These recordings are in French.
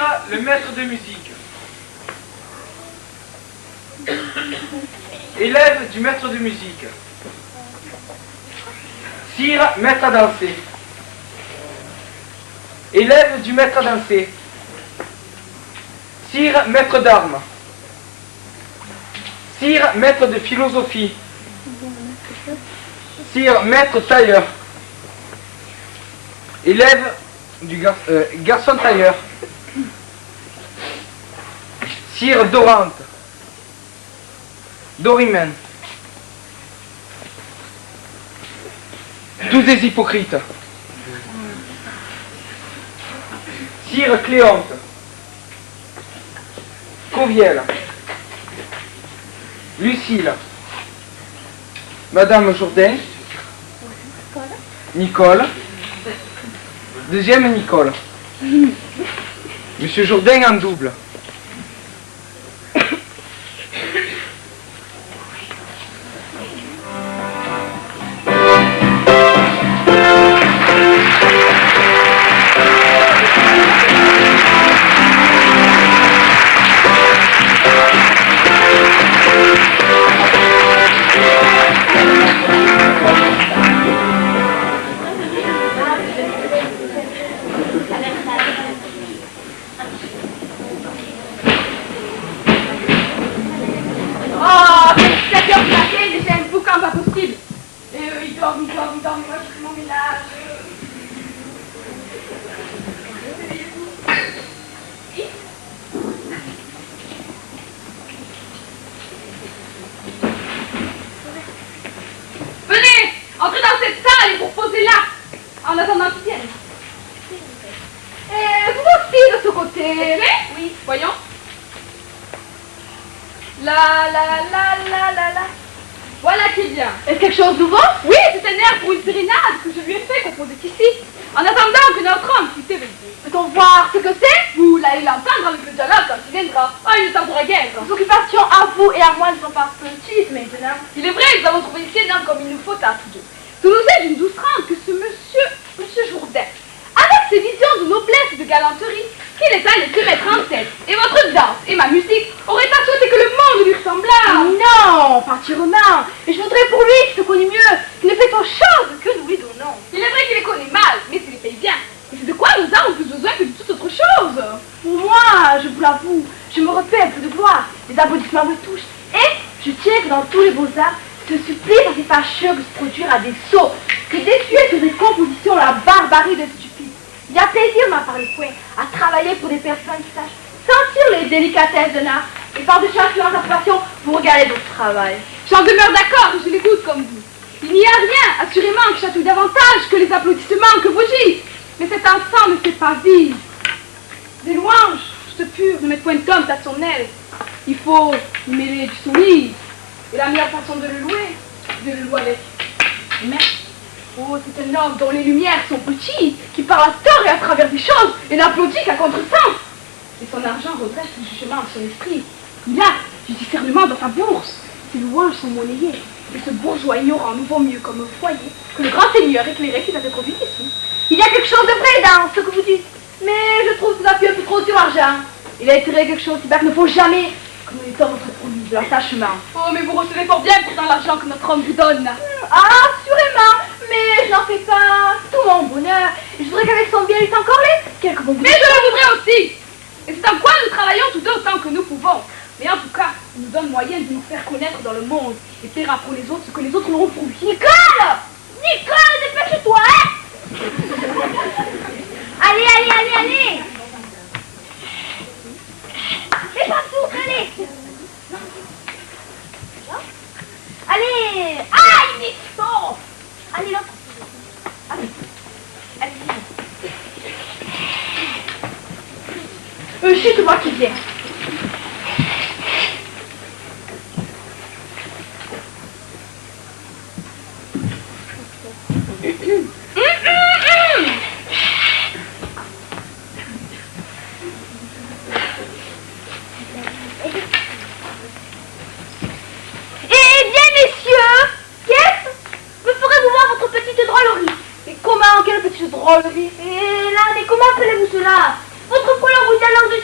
Sire, le maître de musique. Élève du maître de musique. Sire, maître à danser. Élève du maître à danser. Sire, maître d'armes. Sire, maître de philosophie. Sire, maître tailleur. Élève du garçon tailleur. Sire, Dorante. Dorimène. Tous des hypocrites. Sire, Cléante. Covielle. Lucille. Madame Jourdain. Nicole. Deuxième Nicole. Monsieur Jourdain en double. J'en demeure d'accord, je l'écoute comme vous. Il n'y a rien, assurément, qui chatouille davantage que les applaudissements que vous dites. Mais cet enfant ne fait pas vivre. Des louanges, juste pures, ne mettent point d'homme à son aile. Il faut y mêler du solide. Et la meilleure façon de le louer, de le louer avec mais oh, c'est un homme dont les lumières sont petites, qui parle à tort et à travers des choses, et n'applaudit qu'à contresens. Et son argent redresse le jugement de son esprit. Il a du discernement dans sa bourse. Ses louanges sont monnayées. Et ce bourgeois ignorant nous vaut mieux comme foyer que le grand seigneur éclairé qui avait produit ici. Il y a quelque chose de vrai dans ce que vous dites, mais je trouve que vous appuyez un peu trop sur l'argent. Il a tiré quelque chose si bas qu'il ne faut jamais que nous étions notre promis de l'attachement. Oh, mais vous recevez fort bien pourtant l'argent que notre homme vous donne. Ah, assurément, mais je n'en fais pas tout mon bonheur. Je voudrais qu'avec son bien, il encore les quelques bons. Mais je le voudrais aussi. Et c'est en quoi nous travaillons tout autant que nous pouvons. Mais en tout cas, il nous donne moyen de nous faire connaître dans le monde et faire pour les autres ce que les autres n'auront pour lui. Nicole! Nicole, dépêche-toi, hein! Allez, allez, allez, allez! Et pas souffle, allez! Allez! Aïe, Nico! Allez, là! Allez! Allez! C'est moi qui viens. Et là, mais comment appelez-vous cela? Votre collant vous dit alors de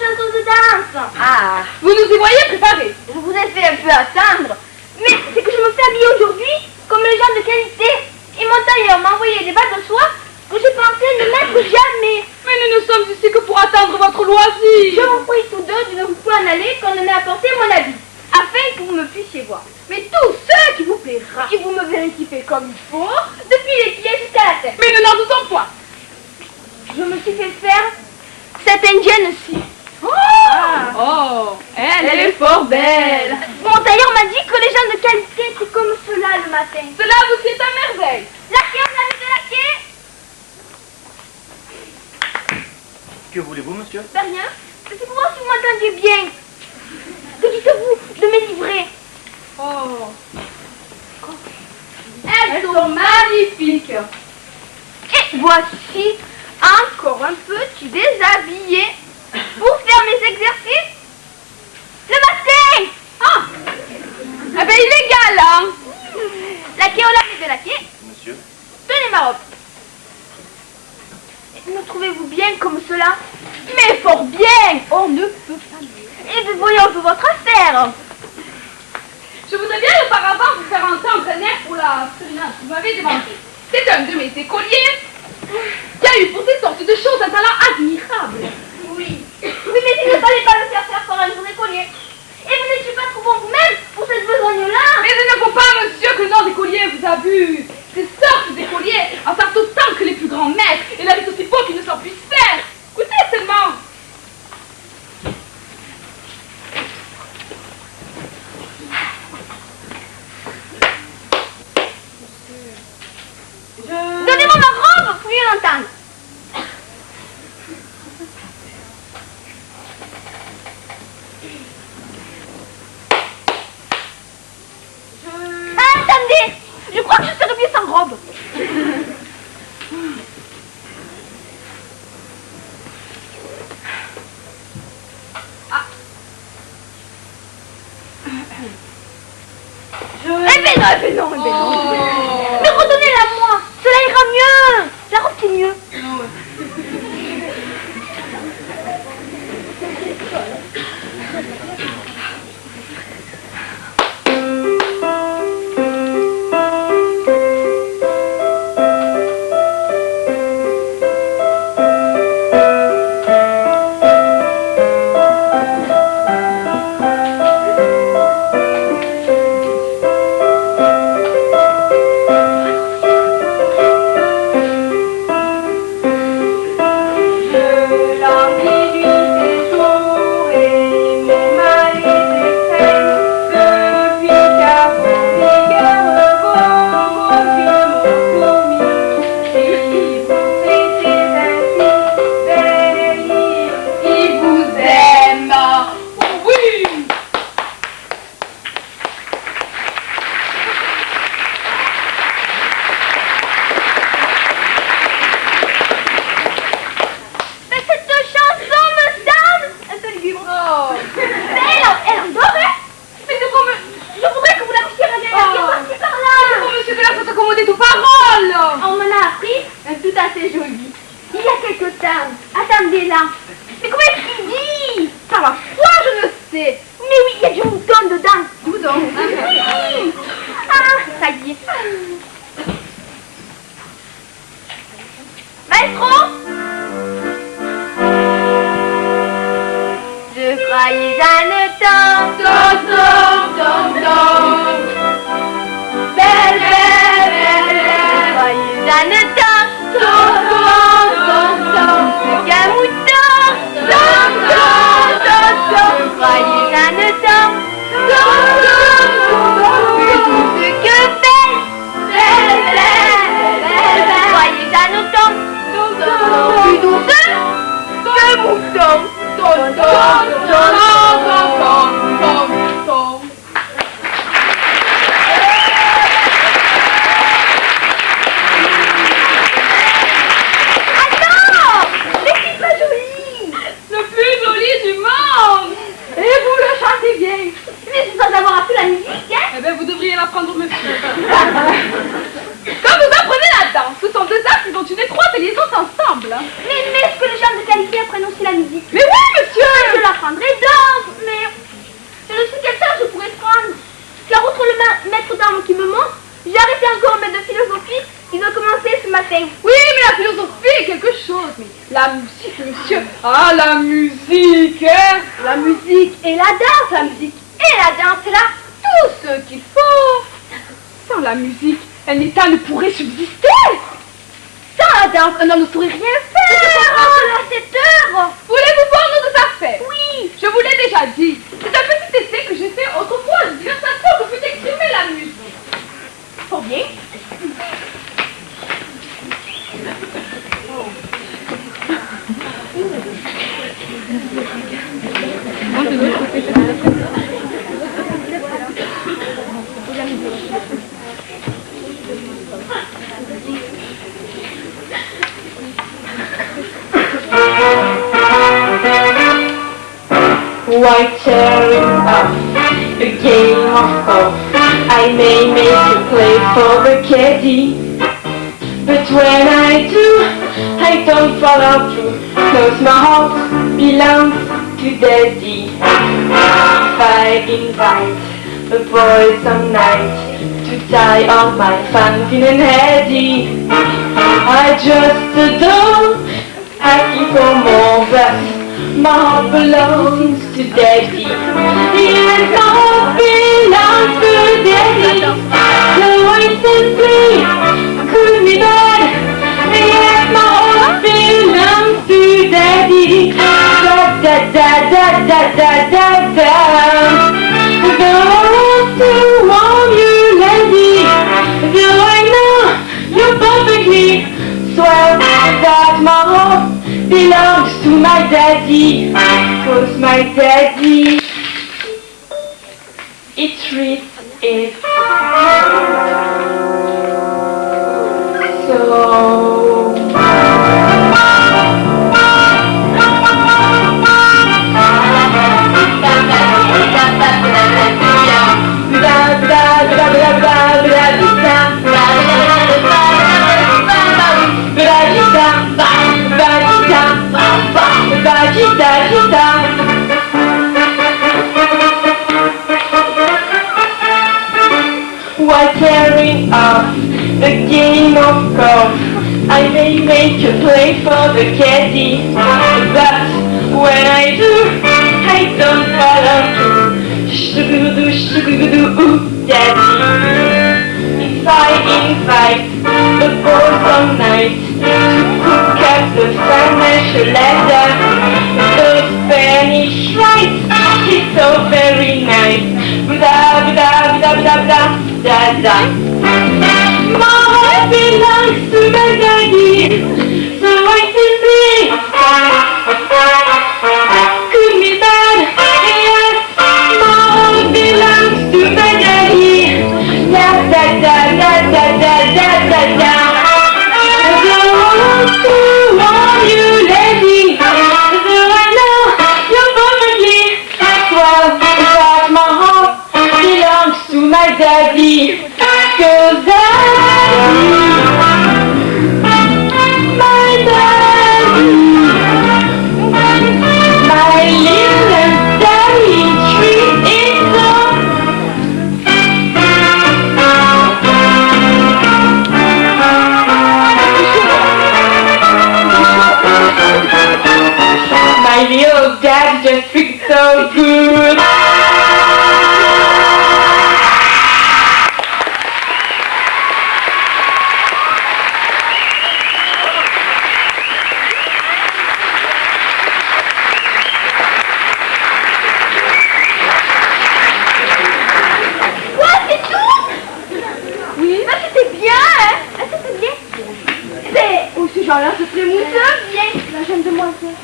garçon. Ah, Vous nous y voyez préparés. je vous ai fait un peu attendre. Mais c'est que je me fais habiller aujourd'hui comme les gens de qualité. Et mon tailleur m'a envoyé des bas de soie que j'ai pensé ne mettre jamais. Mais nous ne sommes ici que pour attendre votre loisir. Je vous prie tous deux de ne vous point en aller quand on m'ait apporté mon habit, afin que vous me puissiez voir. Mais tout ce qui vous plaira, et vous me verrez kiffer comme il faut, depuis les pieds jusqu'à la tête. Mais nous n'en doutons point. Je me suis fait faire cette indienne-ci. Oh, elle est fort belle. Mon tailleur m'a dit que les gens de qualité, c'est comme cela le matin. Cela vous sied à merveille. Laquais, on a mis de laquais. Que voulez-vous, monsieur? Ben rien, c'est pour voir si vous m'entendiez bien. Que dites-vous de mes livrets? Oh, Elles sont magnifiques. Et voici encore un petit déshabillé pour faire mes exercices le matin. ah. Eh ben, il est galant. Laquais, on a mis de laquais. Monsieur? Tenez ma robe. Me trouvez-vous bien comme cela? Mais fort bien. On ne peut pas mieux. Et vous voyez un peu votre affaire. Je voudrais bien auparavant vous faire entendre un air pour la serenade que vous m'avez demandé. C'est un de mes écoliers qui a eu pour ces sortes de choses un talent admirable. Oui. Oui, mais il ne fallait pas le faire faire par un de collier. Et vous n'étiez pas trop bon vous-même pour cette besogne-là. Mais il ne faut pas, monsieur, que le nom d'écolier vous abuse. Ces sortes d'écoliers en savent autant que les plus grands maîtres, et la vie aussi beau qu'ils ne s'en puissent faire. Écoutez seulement. Donnez-moi ma robe pour mieux l'entendre. Ah, attendez, je crois que je serais mieux sans robe. Eh ben non, eh ben non, eh ben non. Oh. Mais redonnez-la moi, cela ira mieux. La robe c'est mieux. Attendez là. Mais comment est-ce qu'il dit? Par la foi, je ne sais. Mais oui, il y a du mouton dedans. Mouton. Oui. Ah, ça y est. Maestro? Je croyais à le temps. Belle, belle, belle, belle. Je croyais à le temps. Qu'un mouton. Je croyais à le temps. Et tout ce que fait. Belle, belle, belle, belle. Je croyais à le temps. Plus douce que mouton. Attends! Mais c'est pas joli! Le plus joli du monde. Et vous le chantez bien! Mais c'est sans avoir appris la musique, hein? Eh bien, vous devriez l'apprendre, monsieur. Quand vous apprenez la danse, ce sont deux arts qui ont une étroite liaison ensemble. Mais est-ce que les gens de qualité apprennent aussi la musique? Mais oui, monsieur. Je l'apprendrai donc! Ah, la musique, hein? La musique et la danse, la musique et la danse, c'est là tout ce qu'il faut. Sans la musique, un État ne pourrait subsister. Sans la danse, un homme ne saurait rien faire. Mais c'est à cette heure. Voulez-vous voir nos affaires? Oui. Je vous l'ai déjà dit. C'est un petit essai que j'ai fait autrefois de diverses façons que peut exprimer la musique. Fort bien. White tearing up a game of golf. I may make you play for the caddy, but when I do, I don't follow through, 'cause my heart belongs to Daddy. If I invite the boys some night to tie all my fun and heady, I just adore asking for more, but my heart belongs to Daddy. Yes, my heart belongs to Daddy. So I simply could be bad. Yes, my heart belongs to Daddy. Da da da da da da da da. Though I want to warn you, lady, though I know you're perfectly swell, that my heart belongs to my daddy, 'cause my daddy, it treats it so. While tearing off a game of golf, I may make you play for the caddy, but when I do, I don't follow through. Shoo-doo-doo, ooh, daddy. If I invite the boys some night to cook up the financial ladder, the Spanish rice is so very nice. Da da da da da da da. My heart belongs to my daddy, so I simply could be bad. Yes, my heart belongs to my daddy. Da da da da da da da da da. I want to warn you, lady, though I know you're perfectly swell, that my heart belongs to my daddy, 'cause daddy, my daddy, my little daddy treat it so. My little daddy just treats so good. Quoi, c'est tout? Oui. Bah, c'était bien, hein? Ah, c'était bien. C'est... Oh, ces gens-là, ce serait mousseux. Bien, la jeune demoiselle.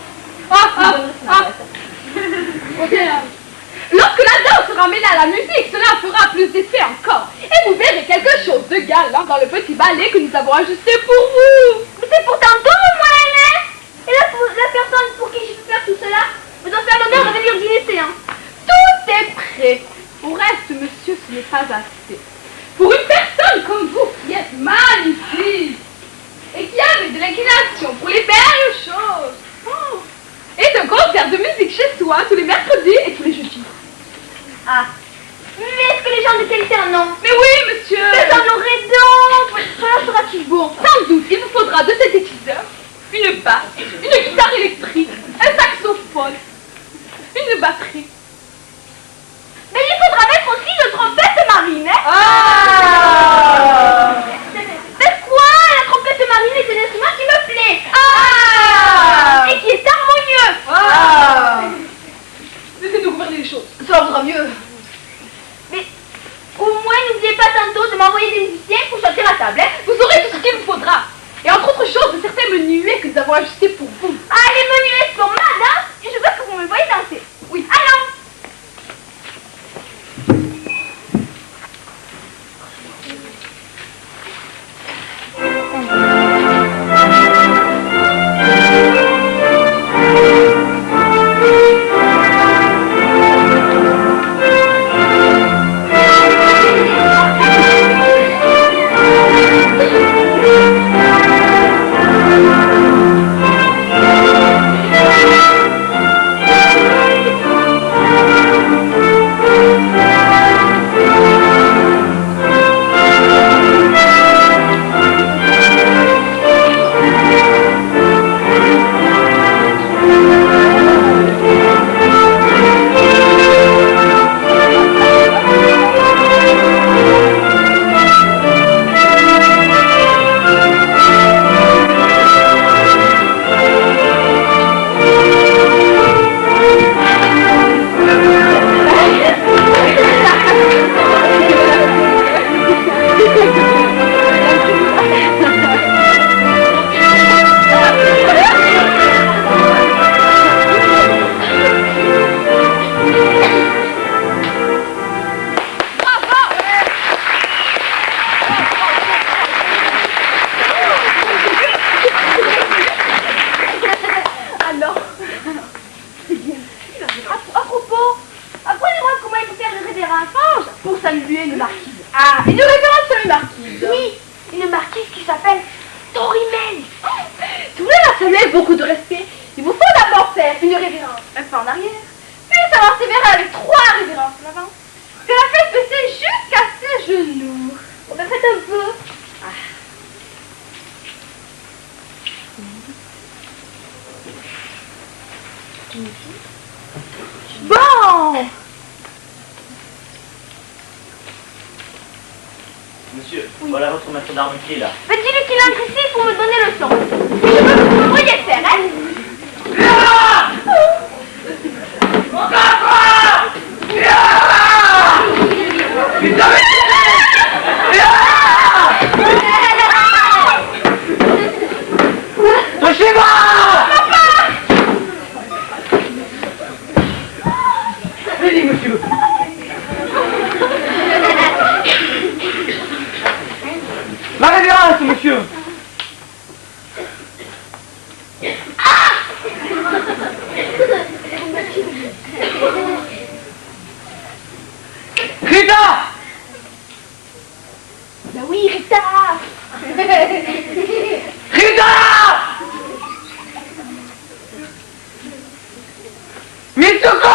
Lorsque la danse sera mêlée à la musique, cela fera plus d'effet encore. Et vous verrez quelque chose de galant dans le petit ballet que nous avons ajusté pour vous. Mais c'est pourtant tout mon moyen, hein? Et là, la personne pour qui je peux faire tout cela me doit faire l'honneur de venir dîner séance. Tout est prêt. Au reste, monsieur, ce n'est pas assez. Pour une personne comme vous qui êtes magnifique et qui avez de l'inclination pour les belles choses, et un concert de musique chez soi tous les mercredis et tous les jeudis. Ah. Mais est-ce que les gens de qualité en ont? Mais oui, monsieur. Mais j'en aurai donc. Cela sera-t-il bon? Sans doute, il vous faudra de synthétiseurs, une basse, une guitare électrique, un À propos, apprenez-moi comment il faut faire une révérence pour saluer une marquise. Ah, une révérence sur une marquise. Oui, une marquise qui s'appelle Torimel. Si vous voulez la saluer avec beaucoup de respect, il vous faut d'abord faire une révérence, un pas en arrière, puis s'avancer vers elle avec 3 révérences en avant, puis la fête baisser jusqu'à ses genoux. On va faire un peu. Bon! Monsieur, voilà votre maître d'armes qui est là. Dis-lui qu'il entre ici pour me donner le son. Puis je veux que vous me voyez faire, hein? Touchez-moi! Allez, monsieur. La révérence, monsieur. Rita! Ben oui, Rita! Rita! Mitsuko!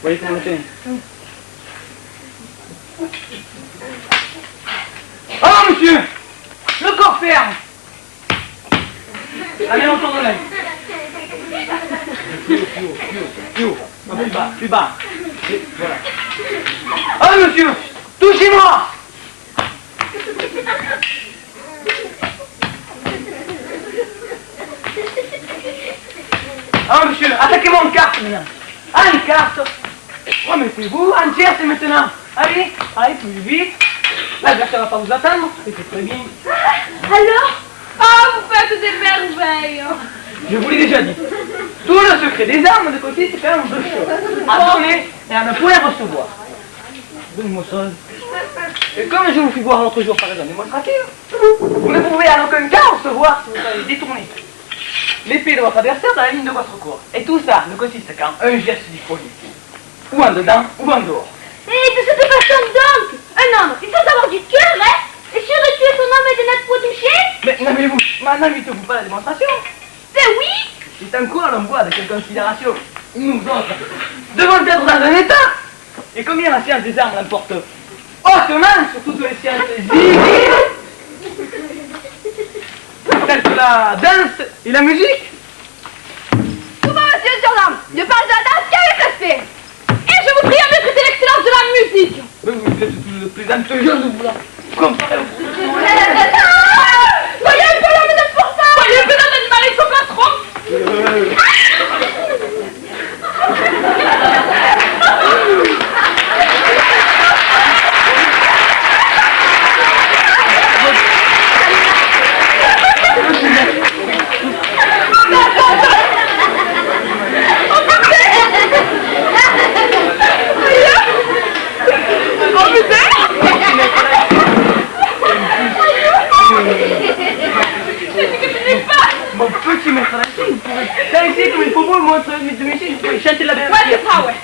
Voyez comment on le fait. Oh, monsieur! Le corps ferme! Allez, on tourne l'œil. Plus haut. Non, plus bas, plus bas. Et voilà. Oh, monsieur! Touchez-moi! Oh, monsieur, attaquez-moi en carte maintenant. Ah, une carte! Oh, mais c'est vous, en tierce maintenant. Allez, allez, plus vite. L'adversaire va pas vous attendre, c'est très bien. Alors? Oh, vous faites des merveilles. Je vous l'ai déjà dit. Tout le secret des armes de côté, c'est faire 2 choses. À donner et à ne point recevoir. Donnez-moi ça. Et comme je vous fais voir l'autre jour par exemple démonstrative, vous ne pouvez en aucun cas recevoir si vous allez détourner l'épée de votre adversaire dans la ligne de votre corps. Et tout ça ne consiste qu'en un geste disponible. Ou en dedans, ou en dehors. Et de cette façon donc, un homme, il faut avoir du cœur, hein? Et sûr de tuer son homme et de n'être pas touché? Mais n'avez-vous, n'invitez-vous pas à la démonstration? Ben oui! C'est un coup à l'envoi de quelle considération. Nous autres devons être dans un état. Et combien la science des armes l'emporte hautement sur toutes les sciences civiles, telles que la danse et la musique. Comment, monsieur le gendarme? Ne parle de la danse qu'avec respect. Et je vous prie à maîtriser l'excellence de la musique. Mais vous êtes tout le plus intelligent de vous là. Comparez-vous. Voyez un peu l'homme de pour ça. Voyez un peu l'homme d'animal avec son patron. Mon petit maître d'armes, vous pourrez danser comme il faut beau, mon maître de musique, vous pouvez chanter la belle. Ouais, c'est ça, ouais.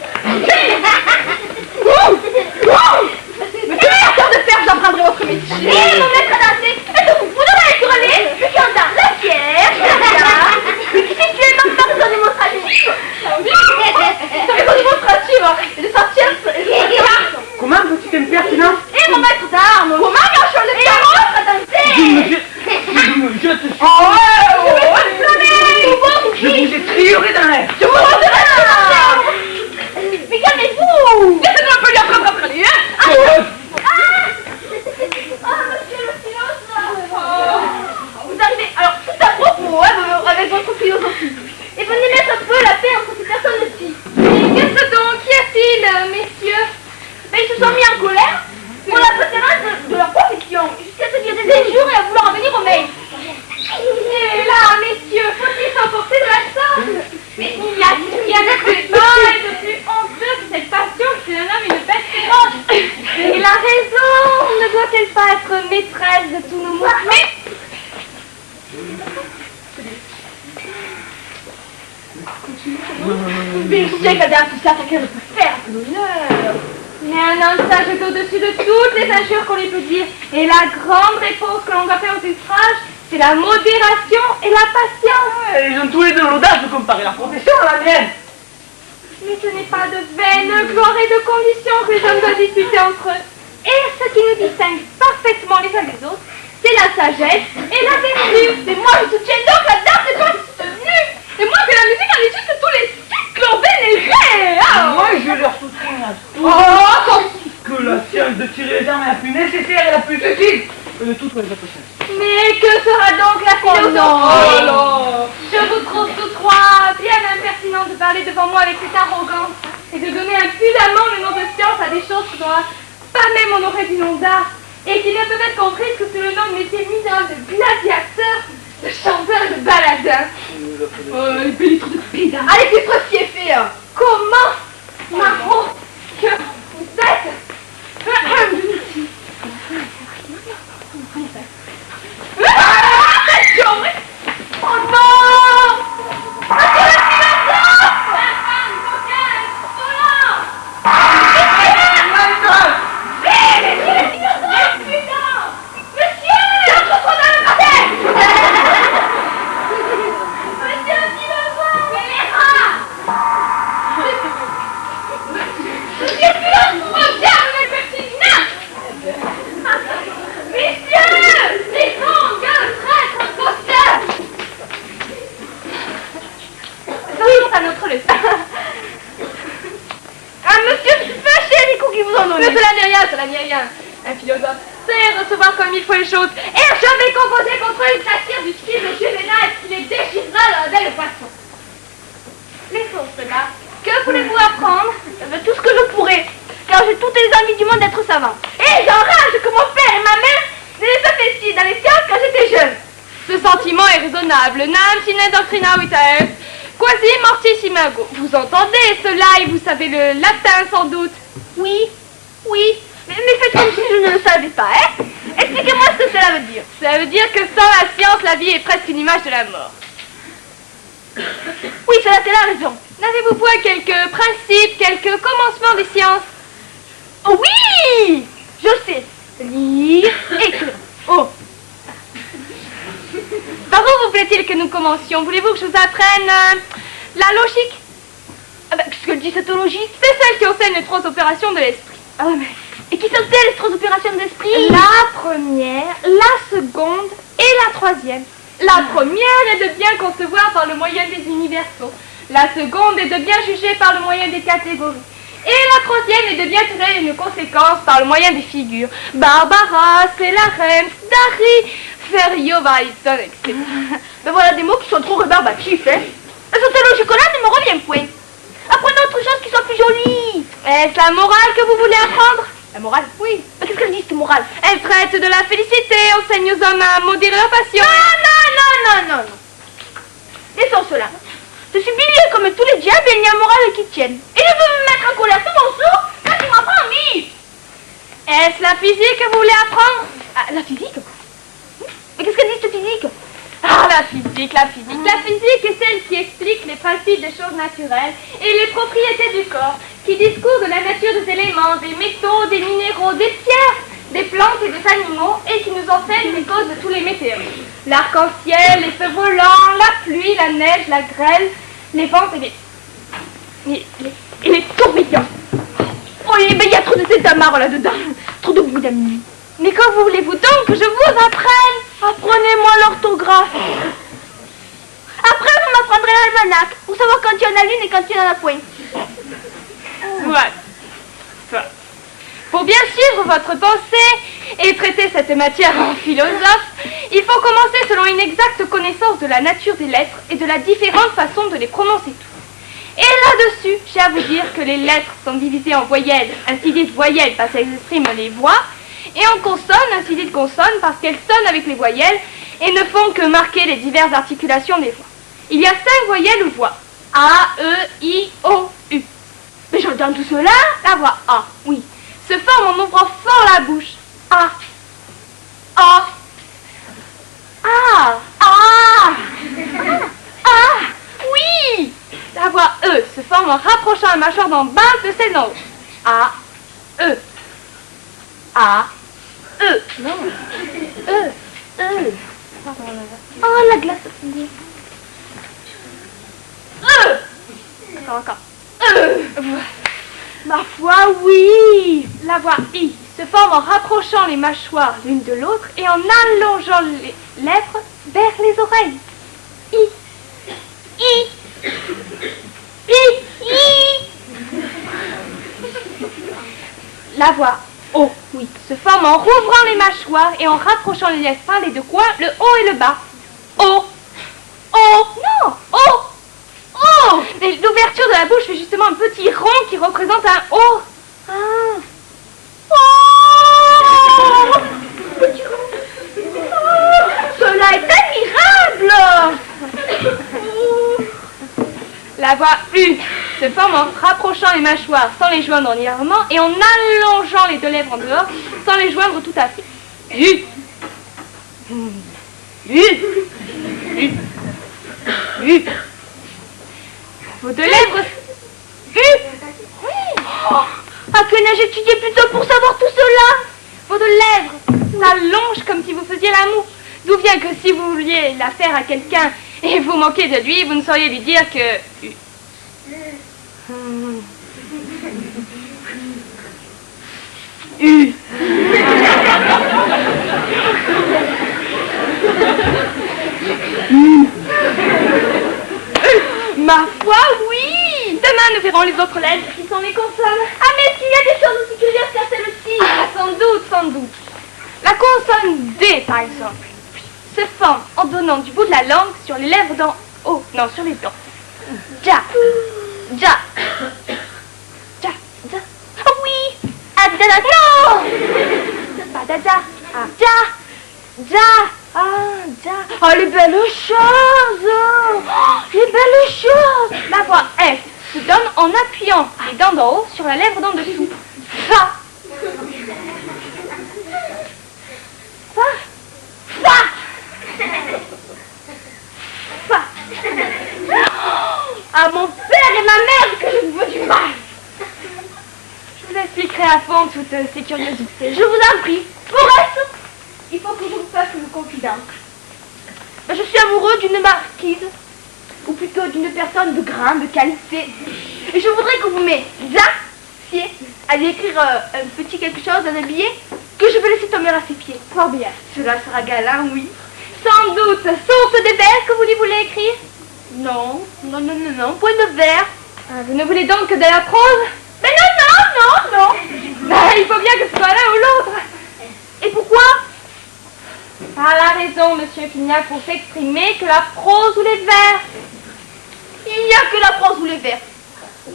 Mais quelle façon de faire, j'apprendrai votre métier. Et mon maître à danser, et donc vous devez être hurler, puis qui entend la pierre, et qui situe dans sa démonstrative. C'est son démonstrative, et de sa tierce et de sa carte. Comment, petit impertinent? Et mon maître d'armes, Comment, gâchons le et mon terreau? maître à danser. Je me jette. Oh, ouais, Je vais vous flammer, Je vous ai triuré dans l'air. Je vous maîtresse de tous nos mots. Mais... Mais tu sais que derrière tout ça, quelqu'un peut faire l'honneur. Mais un homme sage est au-dessus de toutes les injures qu'on lui peut dire. Et la grande réponse que l'on doit faire aux suffrages, c'est la modération et la patience. Ils ont tous les deux l'audace de comparer la profession à la mienne. Mais ce n'est pas de vaine gloire et de conditions que les hommes doivent discuter entre eux. Et ce qui nous distingue parfaitement les uns des autres, c'est la sagesse et la vertu. Mais moi, je soutiens donc la dame de toi soutenue. Et moi, que la musique en est juste tous les cycles en vénérés. Moi, je leur soutiens à tout. Que la science de tirer les armes est la plus nécessaire et la plus utile que de toutes les autres sciences. Mais que sera donc la philosophie? Oh non. Je vous trouve tous trois bien impertinents de parler devant moi avec cette arrogance et de donner impudemment le nom de science à des choses qui doivent pas même honorer du nom d'art et qui ne peuvent être comprises que sous le nom de métier minable de gladiateur, de chanteur et de baladin. Les pélitres de pédale. Allez, c'est trop ce qui est fait. Hein. Comment, Marot, que vous êtes Oh non! À notre leçon. Ah, monsieur, je suis fâché les coups qui vous ont donné. Mais cela n'est rien. Un philosophe sait recevoir comme il faut les choses. Et je vais composer contre une satire du style de Juvénal qui les déchirera dans la belle façon. Les sources, là. Que voulez-vous apprendre? Tout ce que je pourrais, car j'ai toutes les envies du monde d'être savant. Et j'enrage que mon père et ma mère ne les pas fait ci dans les sciences quand j'étais jeune. Ce sentiment est raisonnable. Nam sine doctrina vitae. Quasi mortissima go. Vous entendez cela et vous savez le latin sans doute. Oui, mais faites comme si je ne le savais pas, hein? Expliquez-moi ce que cela veut dire. Ça veut dire que sans la science, la vie est presque une image de la mort. Oui, cela c'est la raison. N'avez-vous point quelques principes, quelques commencements des sciences? Oh oui, je sais. Lire, écrire. Oh. Par où vous plaît-il que nous commencions? Voulez-vous que je vous apprenne la logique? Ah ben, qu'est-ce que dit cette logique? C'est celle qui enseigne les 3 opérations de l'esprit. Ah ouais, mais... Et qui sont-elles les 3 opérations d'esprit? La première, la seconde et la troisième. La première est de bien concevoir par le moyen des universaux. La seconde est de bien juger par le moyen des catégories. Et la troisième est de bien tirer une conséquence par le moyen des figures. Barbara, Célarens, Dari, Ferio, Bariston, etc. Ben voilà des mots qui sont trop rébarbatifs, hein. Cette logique-là ne me revient point. Apprenez autre chose qui soit plus jolie. Est-ce la morale que vous voulez apprendre? La morale? Oui. Mais qu'est-ce qu'elle dit, cette morale? Elle traite de la félicité, enseigne aux hommes à modérer leur passion. Non. Laissons cela. Je suis bilieux comme tous les diables et il n'y a morale qui tienne. Et je veux me mettre en colère tout mon sourd quand tu m'en prends envie. Est-ce la physique que vous voulez apprendre? Ah, la physique? Mais qu'est-ce qu'elle dit, cette physique? Ah, la physique. La physique est celle qui explique les principes des choses naturelles et les propriétés du corps, qui discourt de la nature des éléments, des métaux, des minéraux, des pierres, des plantes et des animaux, et qui nous enseigne les causes de tous les météores. L'arc-en-ciel, les feux volants, la pluie, la neige, la grêle, les vents et les tourbillons. Oh, mais il y a trop de tétamarre là-dedans. Trop de goût d'amis. Mais que voulez-vous donc que je vous apprenne? Apprenez-moi l'orthographe. Après, vous m'apprendrez l'almanach pour savoir quand il y en a l'une et quand il y en a point. Soit. Pour bien suivre votre pensée et traiter cette matière en philosophe, il faut commencer selon une exacte connaissance de la nature des lettres et de la différente façon de les prononcer toutes. Et là-dessus, j'ai à vous dire que les lettres sont divisées en voyelles, ainsi dites voyelles parce qu'elles expriment les voix, et en consonnes, ainsi dites consonnes parce qu'elles sonnent avec les voyelles et ne font que marquer les diverses articulations des voix. Il y a 5 voyelles ou voix. A, E, I, O, U. Mais j'entends tout cela. La voix A, oui, se forme en ouvrant fort la bouche. A. A. Ah. Ah. Ah. Oui. La voix E se forme en rapprochant la mâchoire dans bas de ses dents. A. E. A. E. Non. E. E. Oh, la glace. E. Encore. E. Ma foi, oui. La voix I se forme en rapprochant les mâchoires l'une de l'autre et en allongeant les lèvres vers les oreilles. I. I. I. I. La voix O, oui, se forme en rouvrant les mâchoires et en rapprochant les lèvres par les deux coins, le haut et le bas. O. O. Non. O. O. Et l'ouverture de la bouche fait justement un petit rond qui représente un O. Ah. Oh. Cela est admirable. La voix U se forme en rapprochant les mâchoires sans les joindre en élargement et en allongeant les deux lèvres en dehors sans les joindre tout à fait. U. U. U. U. Vos deux lèvres. U. Oh. À que n'ai-je étudié plus tôt pour savoir tout cela? Vos deux lèvres s'allongent comme si vous faisiez l'amour. D'où vient que si vous vouliez la faire à quelqu'un et vous manquez de lui, vous ne sauriez lui dire que... U. Ma foi, oui. Demain, nous verrons les autres lettres qui sont les consonnes. Ah, mais est-ce qu'il y a des choses aussi curieuses qu'à celle-ci? Ah, sans doute, sans doute. La consonne D, par exemple, se forme en donnant du bout de la langue sur les lèvres d'en haut. Non, sur les dents. Ja. Ja. Ja. Ja. Oh oui. Ah, da, da, non. Pas da-da. Ah. Ja. Ja. Ah, ja. Oh, les belles choses. Oh, les belles choses. La voix F se donne en appuyant les dents d'en haut sur la lèvre d'en dessous. Fa. Fa. Fa. Fa. À mon père et ma mère que je veux du mal. Je vous expliquerai à fond toutes ces curiosités. Je vous en prie. Pour reste, il faut que je vous fasse une confidence. Je suis amoureux d'une marquise, ou plutôt d'une personne de grande qualité. Et je voudrais que vous m'aidiez à lui écrire un petit quelque chose, un billet, que je vais laisser tomber à ses pieds. Fort bien. Cela sera galant, oui. Sans doute, source des vers que vous lui voulez écrire. Non, non, non, non, non, point de vers. Ah, vous ne voulez donc que de la prose? Mais non, non, non, non. Il faut bien que ce soit l'un ou l'autre. Et pourquoi? Par la raison, monsieur, qu'il n'y a pour s'exprimer que la prose ou les vers. Il n'y a que la prose ou les vers.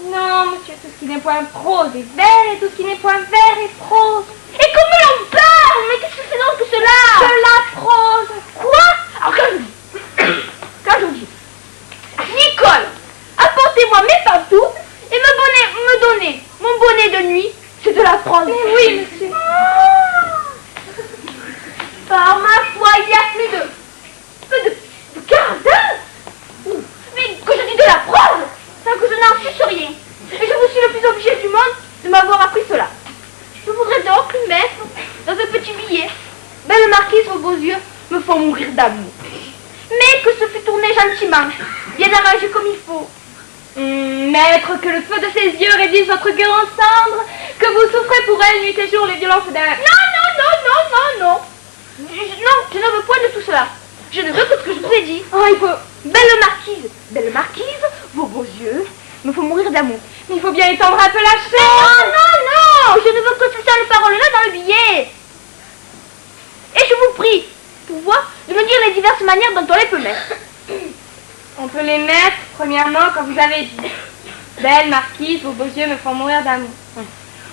Non, monsieur, tout ce qui n'est point prose est vers et tout ce qui n'est point vers est prose. Et comment l'on parle? Mais qu'est-ce que c'est donc que cela? De la prose. Quoi? Alors quand je dis, Nicole, apportez-moi mes pantoufles et me donner mon bonnet de nuit, c'est de la prose. Mais oui, monsieur. Par ma foi, il y a plus de quart. Mais que je dis de la prose, sans que je n'en suce rien. Et je vous suis le plus obligé du monde de m'avoir appris cela. Je voudrais donc mettre dans un petit billet. Belle marquise, vos beaux yeux me font mourir d'amour. Mais que ce fût tourné gentiment, bien arrangé comme il faut. Maître, que le feu de ses yeux réduise votre cœur en cendres, que vous souffrez pour elle nuit et jour les violences d'un... Non, non, non, non, non, non. Non, je ne veux point de tout cela. Je ne veux que ce que je vous ai dit. Oh, il faut... Belle marquise, vos beaux yeux me font mourir d'amour. Mais il faut bien étendre un peu la chaîne. Non, non, non, je ne veux que ces seules paroles-là dans le billet. Et je vous prie, pour voir, de me dire les diverses manières dont on les peut mettre. On peut les mettre, premièrement, comme vous avez dit. Belle marquise, vos beaux yeux me font mourir d'amour.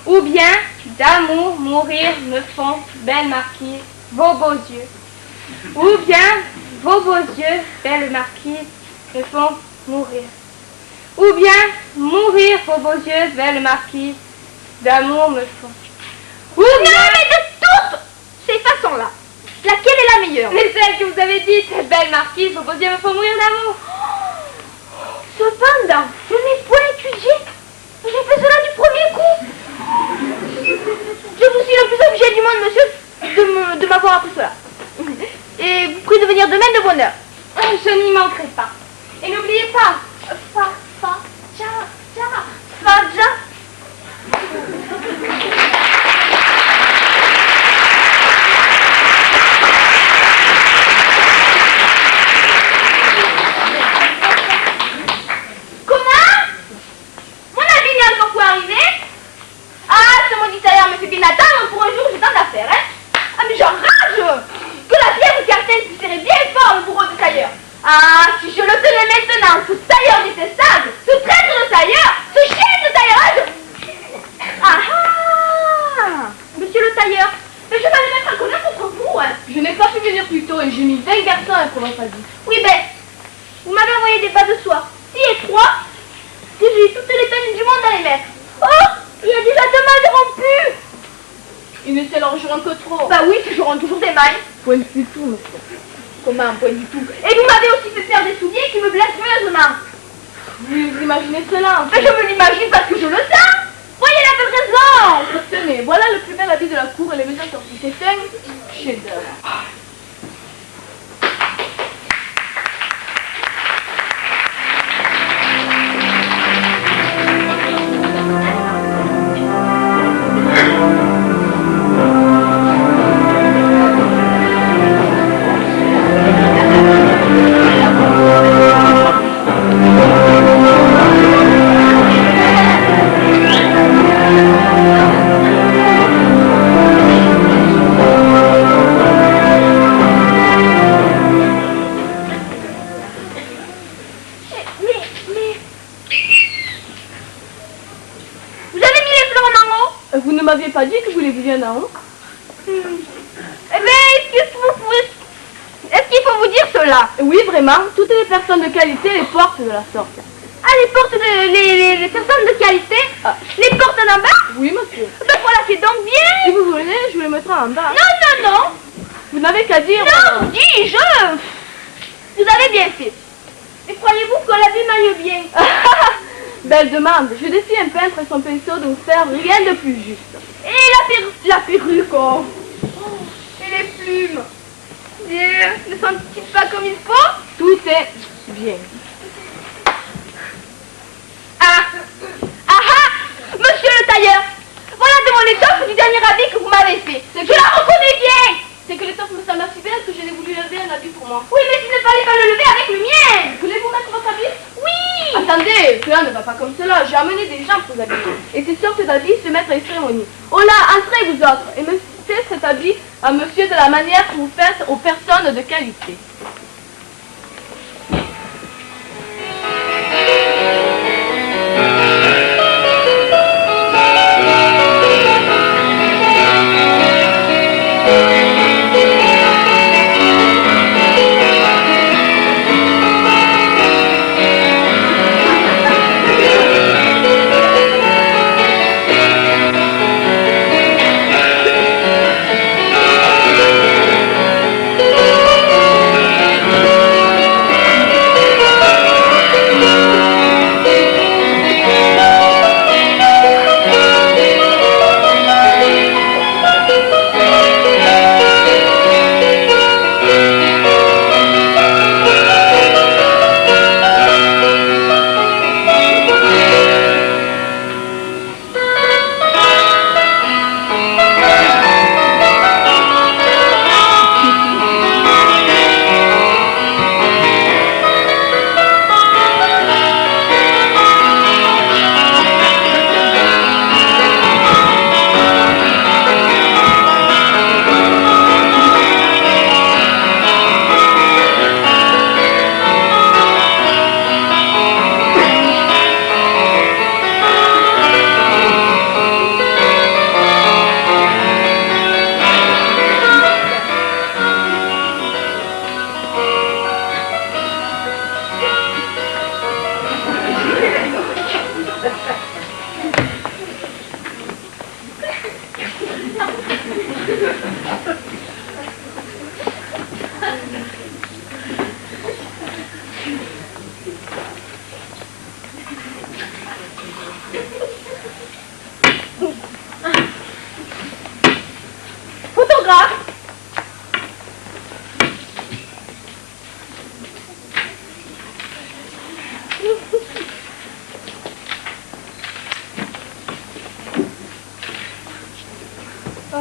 Ou bien, d'amour, mourir, me font, belle marquise, vos beaux yeux. Ou bien, vos beaux yeux, belle marquise, me font mourir. Ou bien, mourir, vos beaux yeux, belle marquise, d'amour me font. Ou bien... Non, mais de toutes ces façons-là, Laquelle est la meilleure? Mais celle que vous avez dite, belle marquise, vos beaux yeux me font mourir d'amour. Cependant, je n'ai point étudié. J'ai fait cela du premier coup. Je vous suis le plus obligé du monde, monsieur, de m'avoir appris cela. Et vous prie de venir demain de bonne heure. Je n'y manquerai pas. Et n'oubliez pas, Fadja. Comment? Mon avis n'est encore pas arrivé? Ah, ce maudit tailleur me fait bien attendre. Pour un jour, j'ai tant d'affaires, hein? Ah, mais j'enrage! Que la pierre certaine qui serait bien fort, le bourreau de tailleur. Ah, si je le tenais maintenant, ce tailleur détestable, ce traître de tailleur, ce chien de tailleur. Ah ah! Monsieur le tailleur, mais je vais le mettre en colère contre vous, hein? je n'ai pas pu venir plus tôt et j'ai mis 20 garçons à Provence-Alpes. Oui, ben, vous m'avez envoyé des bas de soie si étroits que j'ai eu toutes les peines du monde à les mettre. Oh, il y a déjà 2 mailles rompues. Ils ne se longeront que trop. Bah oui, j'aurai toujours des mailles. Point du tout, monsieur. Comment, point du tout? Et vous m'avez aussi fait faire des souliers qui me blessent furieusement. Vous imaginez cela, en Mais fait. je me l'imagine parce que je le sens. Voyez la belle raison. Tenez, voilà le plus bel habit de la cour et les maisons sorties. C'est un chef-d'œuvre. Mais... Vous avez mis les fleurs en haut? Vous ne m'aviez pas dit que vous les vouliez en haut? Eh bien, est-ce qu'il faut vous dire cela? Oui, vraiment, toutes les personnes de qualité les portent de la sorte. Ah, les portes de... les personnes de qualité? Ah. Les portes d'en bas? Oui, monsieur. Ben voilà, c'est donc bien. Si vous voulez, je vous les mettrai en bas. Non, non, non. Vous n'avez qu'à dire... Non, dis-je. Vous avez bien fait. Et croyez-vous qu'on l'habille maille bien? Belle demande. Je défie un peintre et son pinceau de vous faire rien de plus juste. Et la perruque, oh. Et les plumes. Dieu, ne sont-ils pas comme il faut? Tout est bien. Ah, monsieur le tailleur, voilà de mon étoffe du dernier habit que vous m'avez fait. Je la reconnais bien. C'est que l'étoffe me semble si belle que je n'ai voulu lever un habit pour moi. Oui, mais il ne fallait pas le lever avec le mien. Voulez-vous mettre votre habit? Oui. Attendez, cela ne va pas comme cela. J'ai amené des gens pour vous habiller. Et ces sortes d'habits se mettent à les cérémonies. Oh là, entrez vous autres et me faites cet habit à monsieur de la manière que vous faites aux personnes de qualité.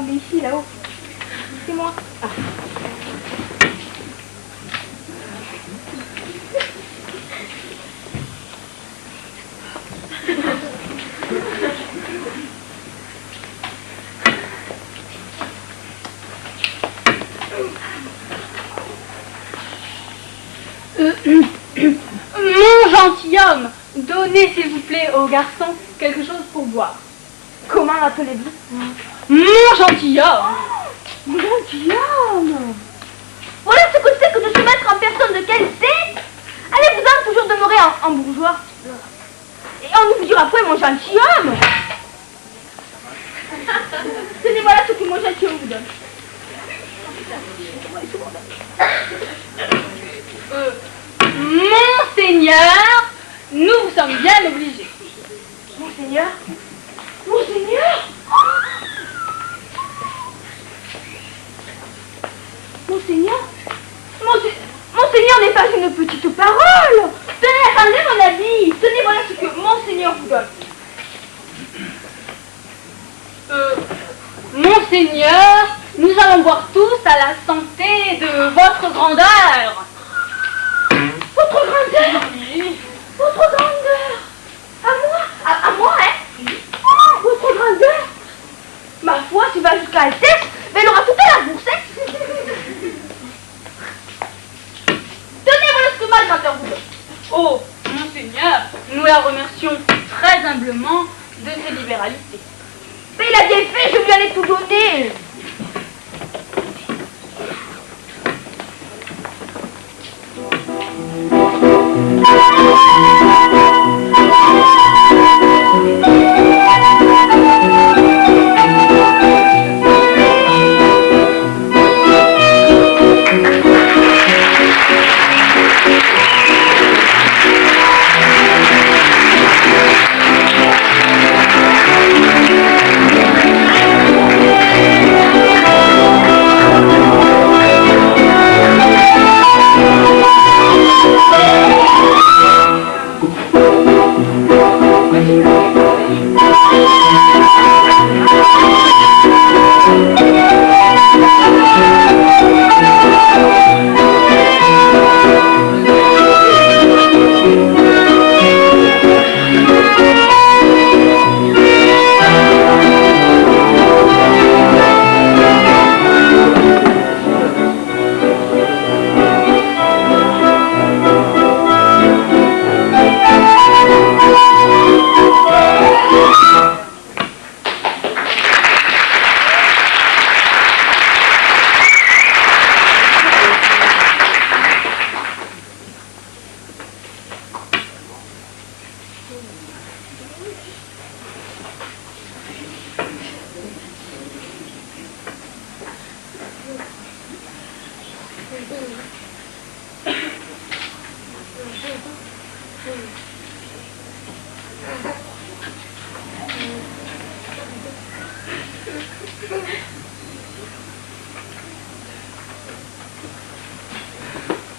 attendez ici, là-haut. C'est moi. Ah. Mon gentilhomme, donnez s'il vous plaît au garçon quelque chose pour boire. Comment l'appelez-vous? Mon gentilhomme. Mon gentilhomme. Voilà ce que c'est que de se mettre en personne de qualité. Allez-vous-en toujours demeurer en bourgeois. Et on ne vous dira point mon gentilhomme. Tenez, voilà ce que mon gentilhomme vous donne. Monseigneur, nous vous sommes bien obligés. Monseigneur? Monseigneur? Monseigneur? Monseigneur n'est pas une petite parole. Tenez, rendez mon avis. Tenez, voilà ce que Monseigneur vous donne. Monseigneur, nous allons boire tous à la santé de votre grandeur. Votre grandeur? Oui. Votre grandeur? À moi, hein? Oh, votre grandeur? Ma foi, tu vas jusqu'à Altesse, mais elle aura toute la boursette. Tenez, voilà ce que ma grandeur vous donne. Oh, Monseigneur, nous la remercions très humblement de ses libéralités. Mais il a bien fait, je lui en ai tout donné.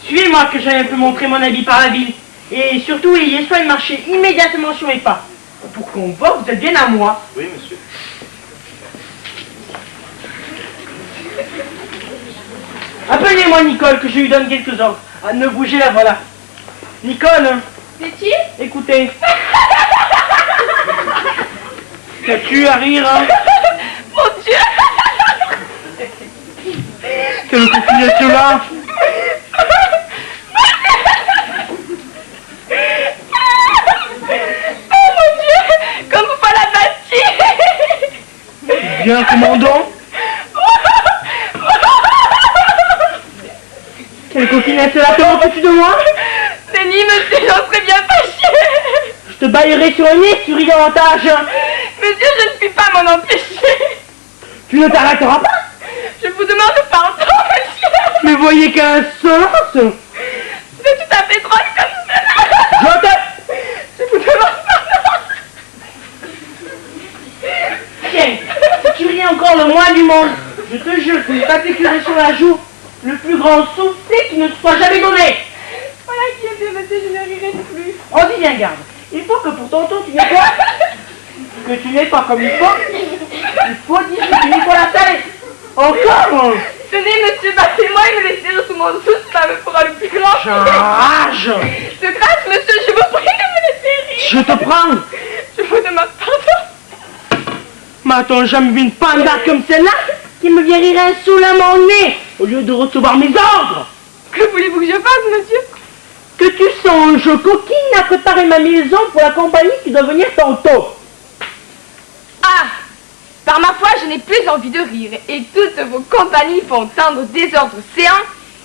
Suivez-moi que j'aille un peu montrer mon habit par la ville. Et surtout, ayez soin de marcher immédiatement sur mes pas. Pour qu'on voit que vous êtes bien à moi. Oui, monsieur. Appelez-moi Nicole, que je lui donne quelques ordres. Ah, ne bougez là, voilà. Nicole, C'est-il? écoutez. Qu'as-tu à rire, hein? Mon Dieu! Quelle combinaison là? Oh mon Dieu! Comme vous pas la bâtie! Bien, commandant. Quelle coquinette là, comment fais-tu de moi? Denis, monsieur, j'en serais bien fâché! Je te baillerai sur le nez si tu ris davantage. Monsieur, je ne puis pas m'en empêcher! Tu ne t'arrêteras pas? Je vous demande pardon, monsieur! Mais voyez qu'un sens. C'est tout à fait drôle comme cela! Je te... Je vous demande pardon! Tiens, si tu ris encore le moins du monde, je te jure que je vais t'appliquerai sur la joue le plus grand soufflet qui ne te soit jamais donné. Voilà qui est bien, monsieur, je ne rirai plus. On dit bien garde. Il faut que pour ton tour tu n'aies pas... que tu n'aies pas comme il faut Il faut discuter, Nicolas, allez. Encore. Tenez, monsieur, battez-moi et me laissez sous mon dessous, ça me fera le plus grand Rage. De grâce, monsieur, je vous prie de me laisser rire. Je te prends. Je vous demande pardon. M'a-t-on jamais vu une panda comme celle-là qui me vient rire insolemment au nez au lieu de recevoir mes ordres? Que voulez-vous que je fasse, monsieur? Que tu songes, coquine, à préparer ma maison pour la compagnie qui doit venir tantôt. Ah! Par ma foi, je n'ai plus envie de rire, et toutes vos compagnies font entendre désordre séant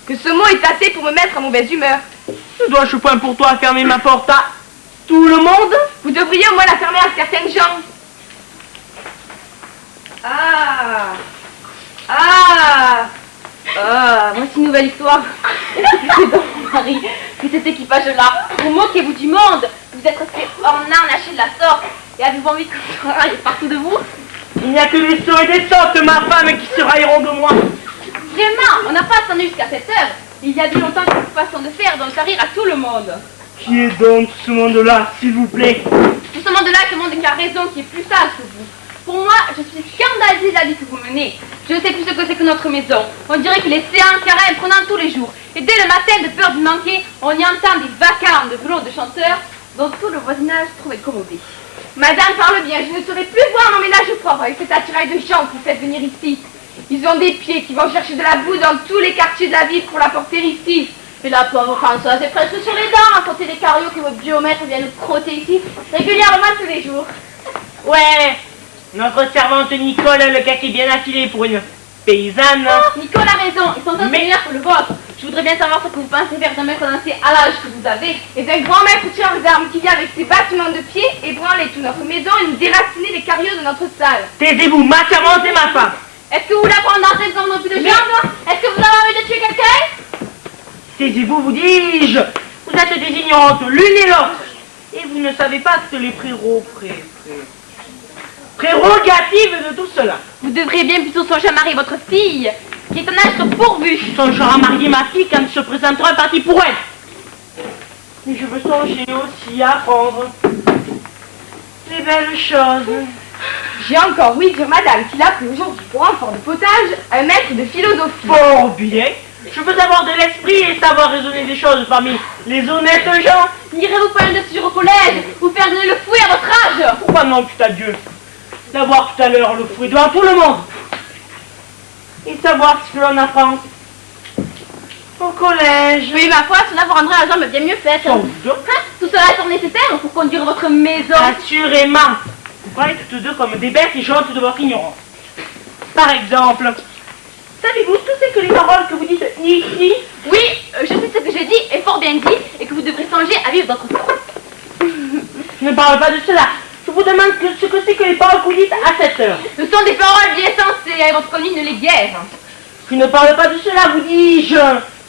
que ce mot est assez pour me mettre à mauvaise humeur. Ne dois-je point pour toi fermer ma porte à tout le monde? Vous devriez au moins la fermer à certaines gens. Ah! Ah! Ah! Voici une nouvelle histoire. C'est dans mon mari que cet équipage-là. Vous moquez-vous du monde. Vous êtes resté emmanché de la sorte. Et avez-vous envie que je raille partout de vous? Il n'y a que des sots et des sortes, ma femme, qui se railleront de moi. Vraiment, on n'a pas attendu jusqu'à cette heure. Il y a bien longtemps que cette façon de faire donne à rire à tout le monde. Qui est donc ce monde-là, s'il vous plaît? Tout ce monde-là, ce monde qui a raison, qui est plus sage que vous. Pour moi, je suis scandalisée de la vie que vous menez. Je ne sais plus ce que c'est que notre maison. On dirait qu'il est séant, carré, prenant tous les jours. Et dès le matin, de peur d'y manquer, on y entend des vacarmes de velours de chanteurs dont tout le voisinage trouve incommodé. Madame parle bien, je ne saurais plus voir mon ménage propre avec cet attirail de gens que vous faites venir ici. Ils ont des pieds qui vont chercher de la boue dans tous les quartiers de la ville pour la porter ici. Et la pauvre Françoise est presque sur les dents à compter les cariots que votre biomètre vient nous crotter ici régulièrement tous les jours. Ouais, notre servante Nicole, le cac est bien affilé pour une paysanne. Nicole a raison, ils sont en Mais- pour le vôtre. Je voudrais bien savoir ce que vous pensez faire d'un maître dansé à l'âge que vous avez. Et d'un grand maître tirant les armes qui vient avec ses bâtiments de pied et branler toute notre maison et nous déraciner les cariots de notre salle. Taisez-vous, ma servante et ma femme. Est-ce que vous voulez apprendre à danser sans non plus de jambes? Est-ce que vous avez envie de tuer quelqu'un? Taisez-vous, vous dis-je. Vous êtes des ignorantes, l'une et l'autre. Et vous ne savez pas que les prérogatives de tout cela. Vous devriez bien plutôt songer à marier votre fille, qui est un astre pourvu. Songera à marier ma fille quand se présentera un parti pour elle. Et je veux songer aussi à apprendre les belles choses. J'ai encore ouï dire madame qu'il a pris aujourd'hui pour un fort de potage un maître de philosophie. Fort bien. Je veux avoir de l'esprit et savoir raisonner des choses parmi les honnêtes gens. N'irez-vous pas un dessus au collège ou faire donner le fouet à votre âge? Pourquoi non, putain Dieu, d'avoir tout à l'heure le fruit devant tout le monde et savoir ce que l'on apprend au collège. Oui, ma foi, cela vous rendra la jambe bien mieux faite. Sans doute. Hein, tout cela est nécessaire pour conduire votre maison. Assurément. Vous parlez toutes deux comme des bêtes et j'ai honte de votre ignorance. Par exemple, savez-vous tout ce que les paroles que vous dites ici? Oui, je sais ce que j'ai dit et fort bien dit et que vous devrez songer à vivre votre foi. Je ne parle pas de cela. Je vous demande ce que c'est que les paroles que vous dites à cette heure. Ce sont des paroles bien sensées et votre connu ne les guère. Je ne parle pas de cela, vous dis-je.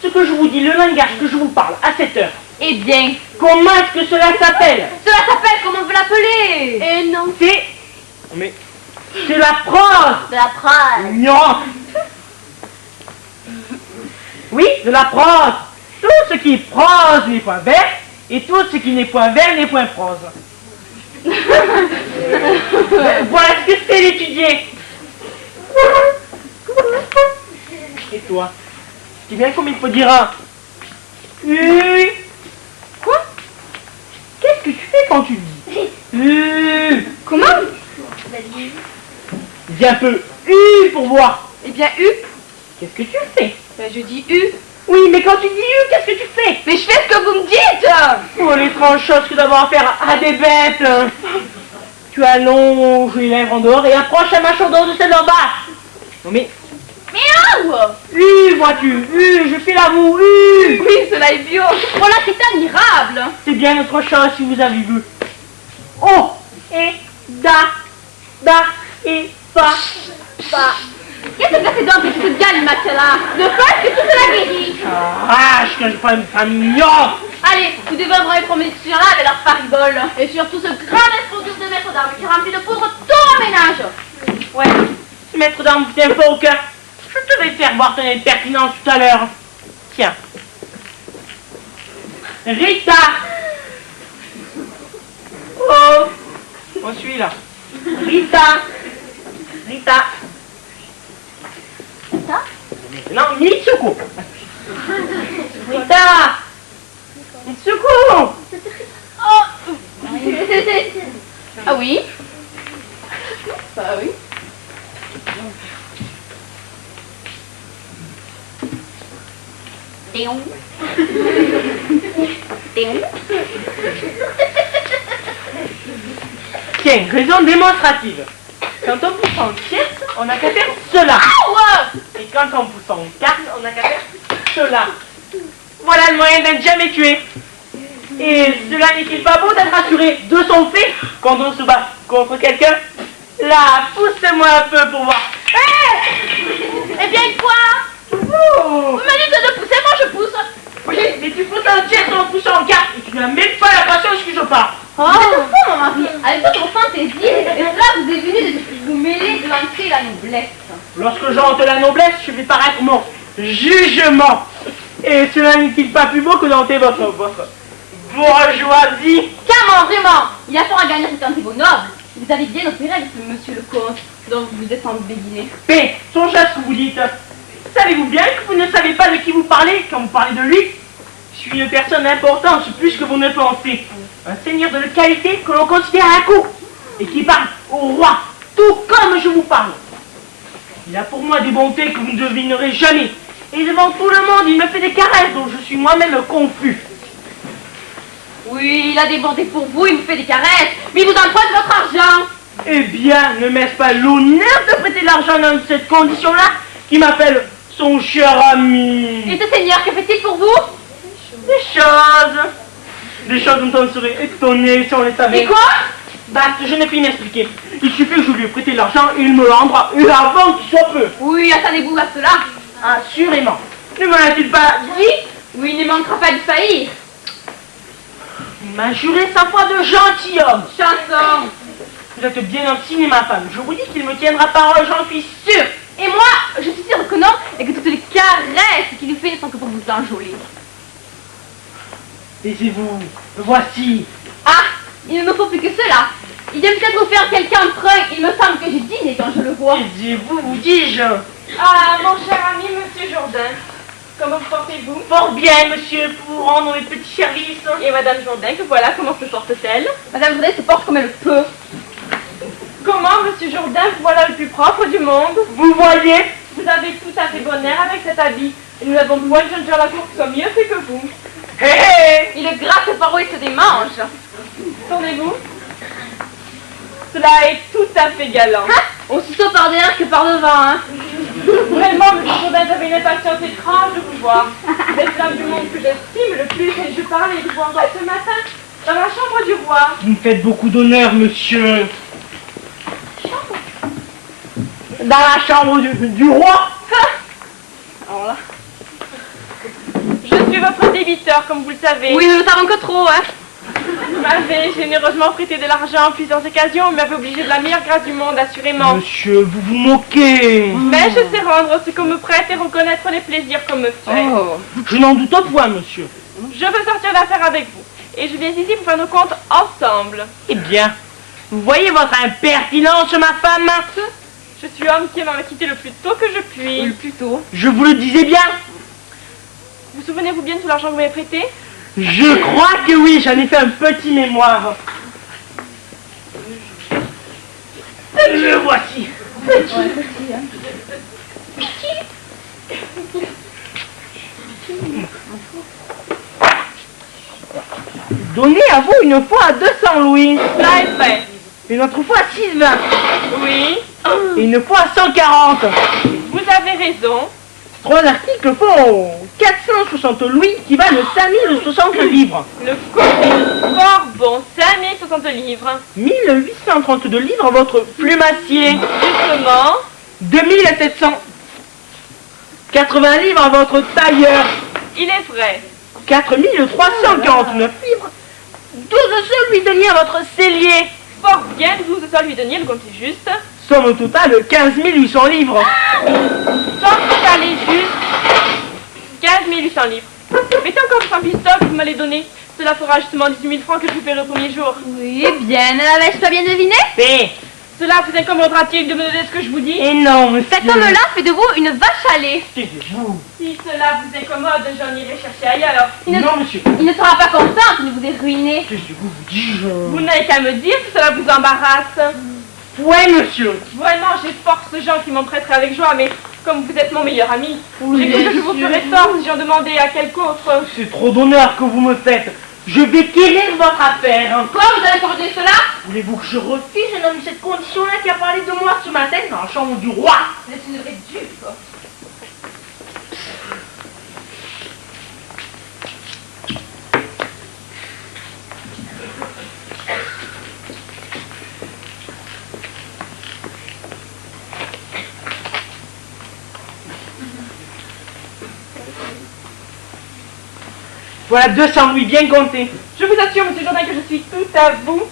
Ce que je vous dis, le langage que je vous parle à cette heure. Eh bien, Comment est-ce que cela s'appelle? cela s'appelle comment on veut l'appeler. Et non, C'est... Mais... C'est la prose. de la prose. Non. Oui, de la prose. Tout ce qui est prose n'est point vert, et tout ce qui n'est point vert n'est point prose. Voilà ce que c'est d'étudier. Et toi, tu sais bien comme il faut dire un... Oui. Quoi? Qu'est-ce que tu fais quand tu dis? Comment? Dis un peu pour voir. Eh bien, U. Qu'est-ce que tu fais? Je dis U. Oui, mais quand tu dis qu'est-ce que tu fais? Mais je fais ce que vous me dites. Oh, l'étrange chose que d'avoir affaire à des bêtes. Tu allonges les lèvres en dehors et approche la mâchoire d'or de celle d'en bas. Non mais... Miaou. vois-tu, je fais la moue, Oui, cela est bio. Oh là, c'est admirable. C'est bien autre chose si vous avez vu. Oh, et, da, et, fa. Qu'est-ce que c'est donc que cette gagne, là? De peur que tout cela guérit. Ah, je ne pas une famille. Allez, vous devez vraiment promener sur là avec leur faribole. Et surtout ce grand escroc de maître d'armes qui remplit de poudre tout le ménage. Ouais, ce maître d'armes vous tient fort au cœur. Je te vais faire voir ton impertinence tout à l'heure. Tiens. Rita. Oh, moi je suis là. Rita. Rita. Rita? Non, Mitsuko. Rita. Mitsuko. Oh. Ah oui? Bah oui. Téon. Téon. Tiens, raison démonstrative. Quand on pousse en tierce, on n'a qu'à faire cela. Et quand on pousse en quarte, on n'a qu'à faire cela. Voilà le moyen d'être jamais tué. Et cela n'est-il pas beau d'être assuré de son fait quand on se bat contre quelqu'un? Là, pousse-moi un peu pour voir. Eh bien quoi? Oh. Vous me dites de pousser, moi je pousse. Oui, mais tu pousses en tierce en poussant en quarte et tu n'as même pas la patience que je parle. Vous êtes au fond, mon mari, avec votre fantaisie, et cela vous est venu de vous mêler de l'entrée la noblesse. Lorsque j'entre la noblesse, je fais paraître mon jugement. Et cela n'est-il pas plus beau que d'enter votre bourgeoisie? Comment, vraiment? Il y a fort à gagner cet vos nobles. Vous avez bien opéré avec ce monsieur le comte, dont vous vous êtes en béguiné. Mais, songez à ce que vous dites. Savez-vous bien que vous ne savez pas de qui vous parlez quand vous parlez de lui? Je suis une personne importante, plus que vous ne pensez. Un seigneur de qualité que l'on considère à la cour, et qui parle au roi, tout comme je vous parle. Il a pour moi des bontés que vous ne devinerez jamais. Et devant tout le monde, il me fait des caresses dont je suis moi-même confus. Oui, il a des bontés pour vous, il vous fait des caresses, mais il vous emprunte votre argent. Eh bien, ne m'est-ce pas l'honneur de prêter de l'argent dans cette condition-là qui m'appelle son cher ami? Et ce seigneur, que fait-il pour vous? Des choses dont on serait étonné si on les savait. Et quoi? Basta, je n'ai pu m'expliquer. Il suffit que je lui ai prêté l'argent et il me le rendra, et avant qu'il soit peu. Oui, attendez-vous à cela. Assurément. Ne me l'a-t-il pas dit? Oui, il ne manquera pas de faillir. Il m'a juré 100 fois de gentilhomme. Chanson. Vous êtes bien obstinée, ma femme. Je vous dis qu'il me tiendra parole, j'en suis sûr. Et moi, je suis sûre que non, et que toutes les caresses qu'il nous fait ne sont que pour vous enjôler. Taisez-vous, le voici. Ah, il ne me faut plus que cela. Il vient peut-être vous faire quelque emprunt, il me semble que j'ai dîné quand je le vois. Taisez-vous, vous dis-je. Ah, mon cher ami, monsieur Jourdain, comment vous portez-vous? Fort bien, monsieur, pour vous rendre mes petits services. Et madame Jourdain, que voilà, comment se porte-t-elle? Madame Jourdain se porte comme elle peut. Comment, monsieur Jourdain, vous voilà le plus propre du monde? Vous voyez? Vous avez tout à fait bon air avec cet habit. Et nous n'avons point de jeunes gens à la cour qui soit mieux fait que vous. Hé hé! Il est gratte par où il se démange. Tournez-vous. Cela est tout à fait galant. Aussi saut par derrière que par devant, hein. Vraiment, monsieur Jourdain, j'avais une impatience étrange de vous voir. Vous êtes l'homme du monde que j'estime le plus, et je parlais de vous encore ce matin dans la chambre du roi. Vous me faites beaucoup d'honneur, monsieur. Dans la chambre du roi? Alors là. Je suis votre débiteur, comme vous le savez. Oui, nous ne savons que trop, hein. Vous m'avez généreusement prêté de l'argent en plusieurs occasions, vous m'avez obligé de la meilleure grâce du monde, assurément. Monsieur, vous vous moquez. Mais je sais rendre ce qu'on me prête et reconnaître les plaisirs qu'on me fait. Je n'en doute point, monsieur. Je veux sortir d'affaires avec vous. Et je viens ici pour faire nos comptes ensemble. Eh bien, vous voyez votre impertinence, ma femme? Je suis homme qui aime à me quitter le plus tôt que je puis. Le plus tôt. Je vous le disais bien. Vous souvenez-vous bien de tout l'argent que vous m'avez prêté? Je crois que oui, j'en ai fait un petit mémoire. Le voici. Donnez à vous une fois à 200 louis. Cela est fait. Une autre fois à 6,20. Oui, Et une fois à 140. vous avez raison. 3 articles font 460 louis qui valent 5060 livres. Le compte est fort bon, 5060 livres. 1832 livres votre plumassier. Justement, 2780 livres à votre tailleur. il est vrai. 4349 livres. 12 seuls lui deniers à votre cellier. Fort bien, 12 sols lui donniez, le compte est juste. Somme totale 15 800 livres. Somme totale est juste 15 800 livres. Mettez encore 100 pistoles que vous m'allez donner. Cela fera justement 18 000 francs que je vous paierai le premier jour. Oui, bien, ne l'avais-je pas bien deviné? Mais Cela vous incommodera-t-il de me donner ce que je vous dis? Et non, monsieur. Cet homme-là fait de vous une vache à lait. Taisez-vous. Si cela vous incommode, j'en irai chercher ailleurs. Non, monsieur. Il ne sera pas content qu'il vous ait ruiné. Taisez-vous, vous dis-je. Vous n'avez qu'à me dire si cela vous embarrasse. Ouais, monsieur. Vraiment, j'ai force de gens qui m'en prêteraient avec joie, mais comme vous êtes mon meilleur ami, Oui, j'ai cru que je vous ferais tort si j'en demandais à quelque autre. C'est trop d'honneur que vous me faites. Je vais quérir votre affaire. Quoi, vous allez corriger cela? Voulez-vous que je refuse un homme de cette condition-là qui a parlé de moi ce matin dans la chambre du roi? C'est une vraie dupe. Voilà 200 louis bien comptés. Je vous assure, monsieur Jourdain, que je suis tout à vous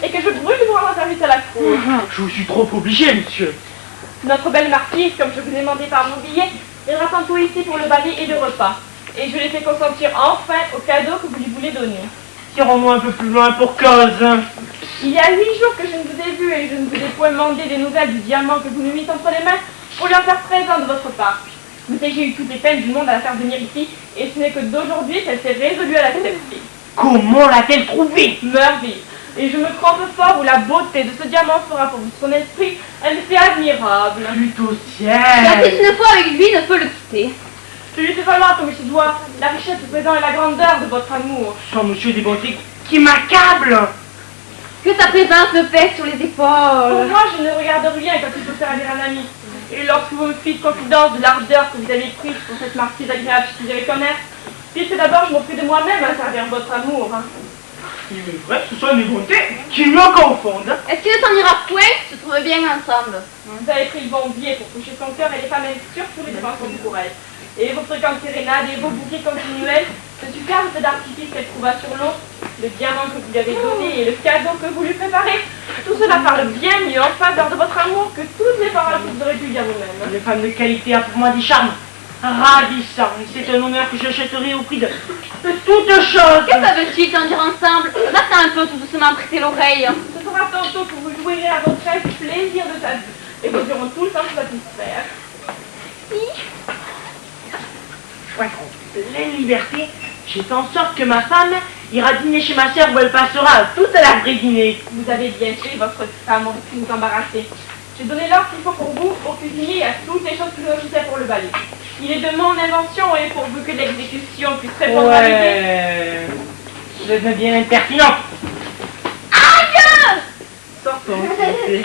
et que je brûle de vous rendre service à la cour. Je vous suis trop obligé, monsieur. Notre belle marquise, comme je vous ai demandé par mon billet, viendra tantôt ici pour le balai et le repas. Et je l'ai fait consentir enfin au cadeau que vous lui voulez donner. Tirons-nous un peu plus loin pour cause. Il y a 8 jours que je ne vous ai vu et je ne vous ai point demandé des nouvelles du diamant que vous nous mîtes entre les mains pour lui en faire présent de votre part. Vous savez, j'ai eu toutes les peines du monde à la faire venir ici et ce n'est que d'aujourd'hui qu'elle s'est résolue à l'accepter. Comment l'a-t-elle trouvé? Merveille. Et je me trompe fort où la beauté de ce diamant fera pour son esprit un effet admirable. Plutôt Qui ciel. une fois avec lui ne peut le quitter. Je lui fais valoir comme il se doit la richesse du présent et la grandeur de votre amour. Sans monsieur des bontés qui m'accable. Que sa présence me pèse sur les Pour épaules. moi, je ne regarde rien quand il faut servir un ami. Et lorsque vous me faites confidence de l'ardeur que vous avez prise pour cette marquise agréable que vous devez connaître, puisque d'abord je m'offris de moi-même à servir votre amour. Il est vrai, ce sont mes bontés qui me confondent. Est-ce qu'il ne s'en ira point si se trouvent bien ensemble? Vous avez pris le bon biais pour toucher son cœur et les femmes surtout les défenseurs pour elle. Et vos fréquentes sérénades et vos bouquets continuels, ce superbe feu d'artifice qu'elle trouva sur l'eau, le diamant que vous lui avez donné et le cadeau que vous lui préparez, tout cela parle bien mieux en faveur de votre amour que toutes les paroles que vous aurez pu dire vous-même. Les femmes de qualité ont pour moi des charmes ravissants. Et c'est un honneur que j'achèterai au prix de toute chose. Que peuvent-ils t'en dire ensemble? Va-t'en un peu tout doucement prêter l'oreille. Ce sera tantôt que vous jouirez à votre aise plaisir de sa vie et vous auront tout le temps de satisfaire. Ouais, en pleine liberté, j'ai fait en sorte que ma femme ira dîner chez ma sœur où elle passera toute la vraie dîner. Vous avez bien fait, votre femme aurait pu nous embarrasser. J'ai donné l'ordre qu'il faut pour vous, au cuisinier et à toutes les choses que nous nécessaires pour le balai. Il est de mon invention et pourvu que l'exécution puisse répondre à l'idée. Ouais, vous êtes bien impertinent. Aïe! Sortons, s'il vous plaît.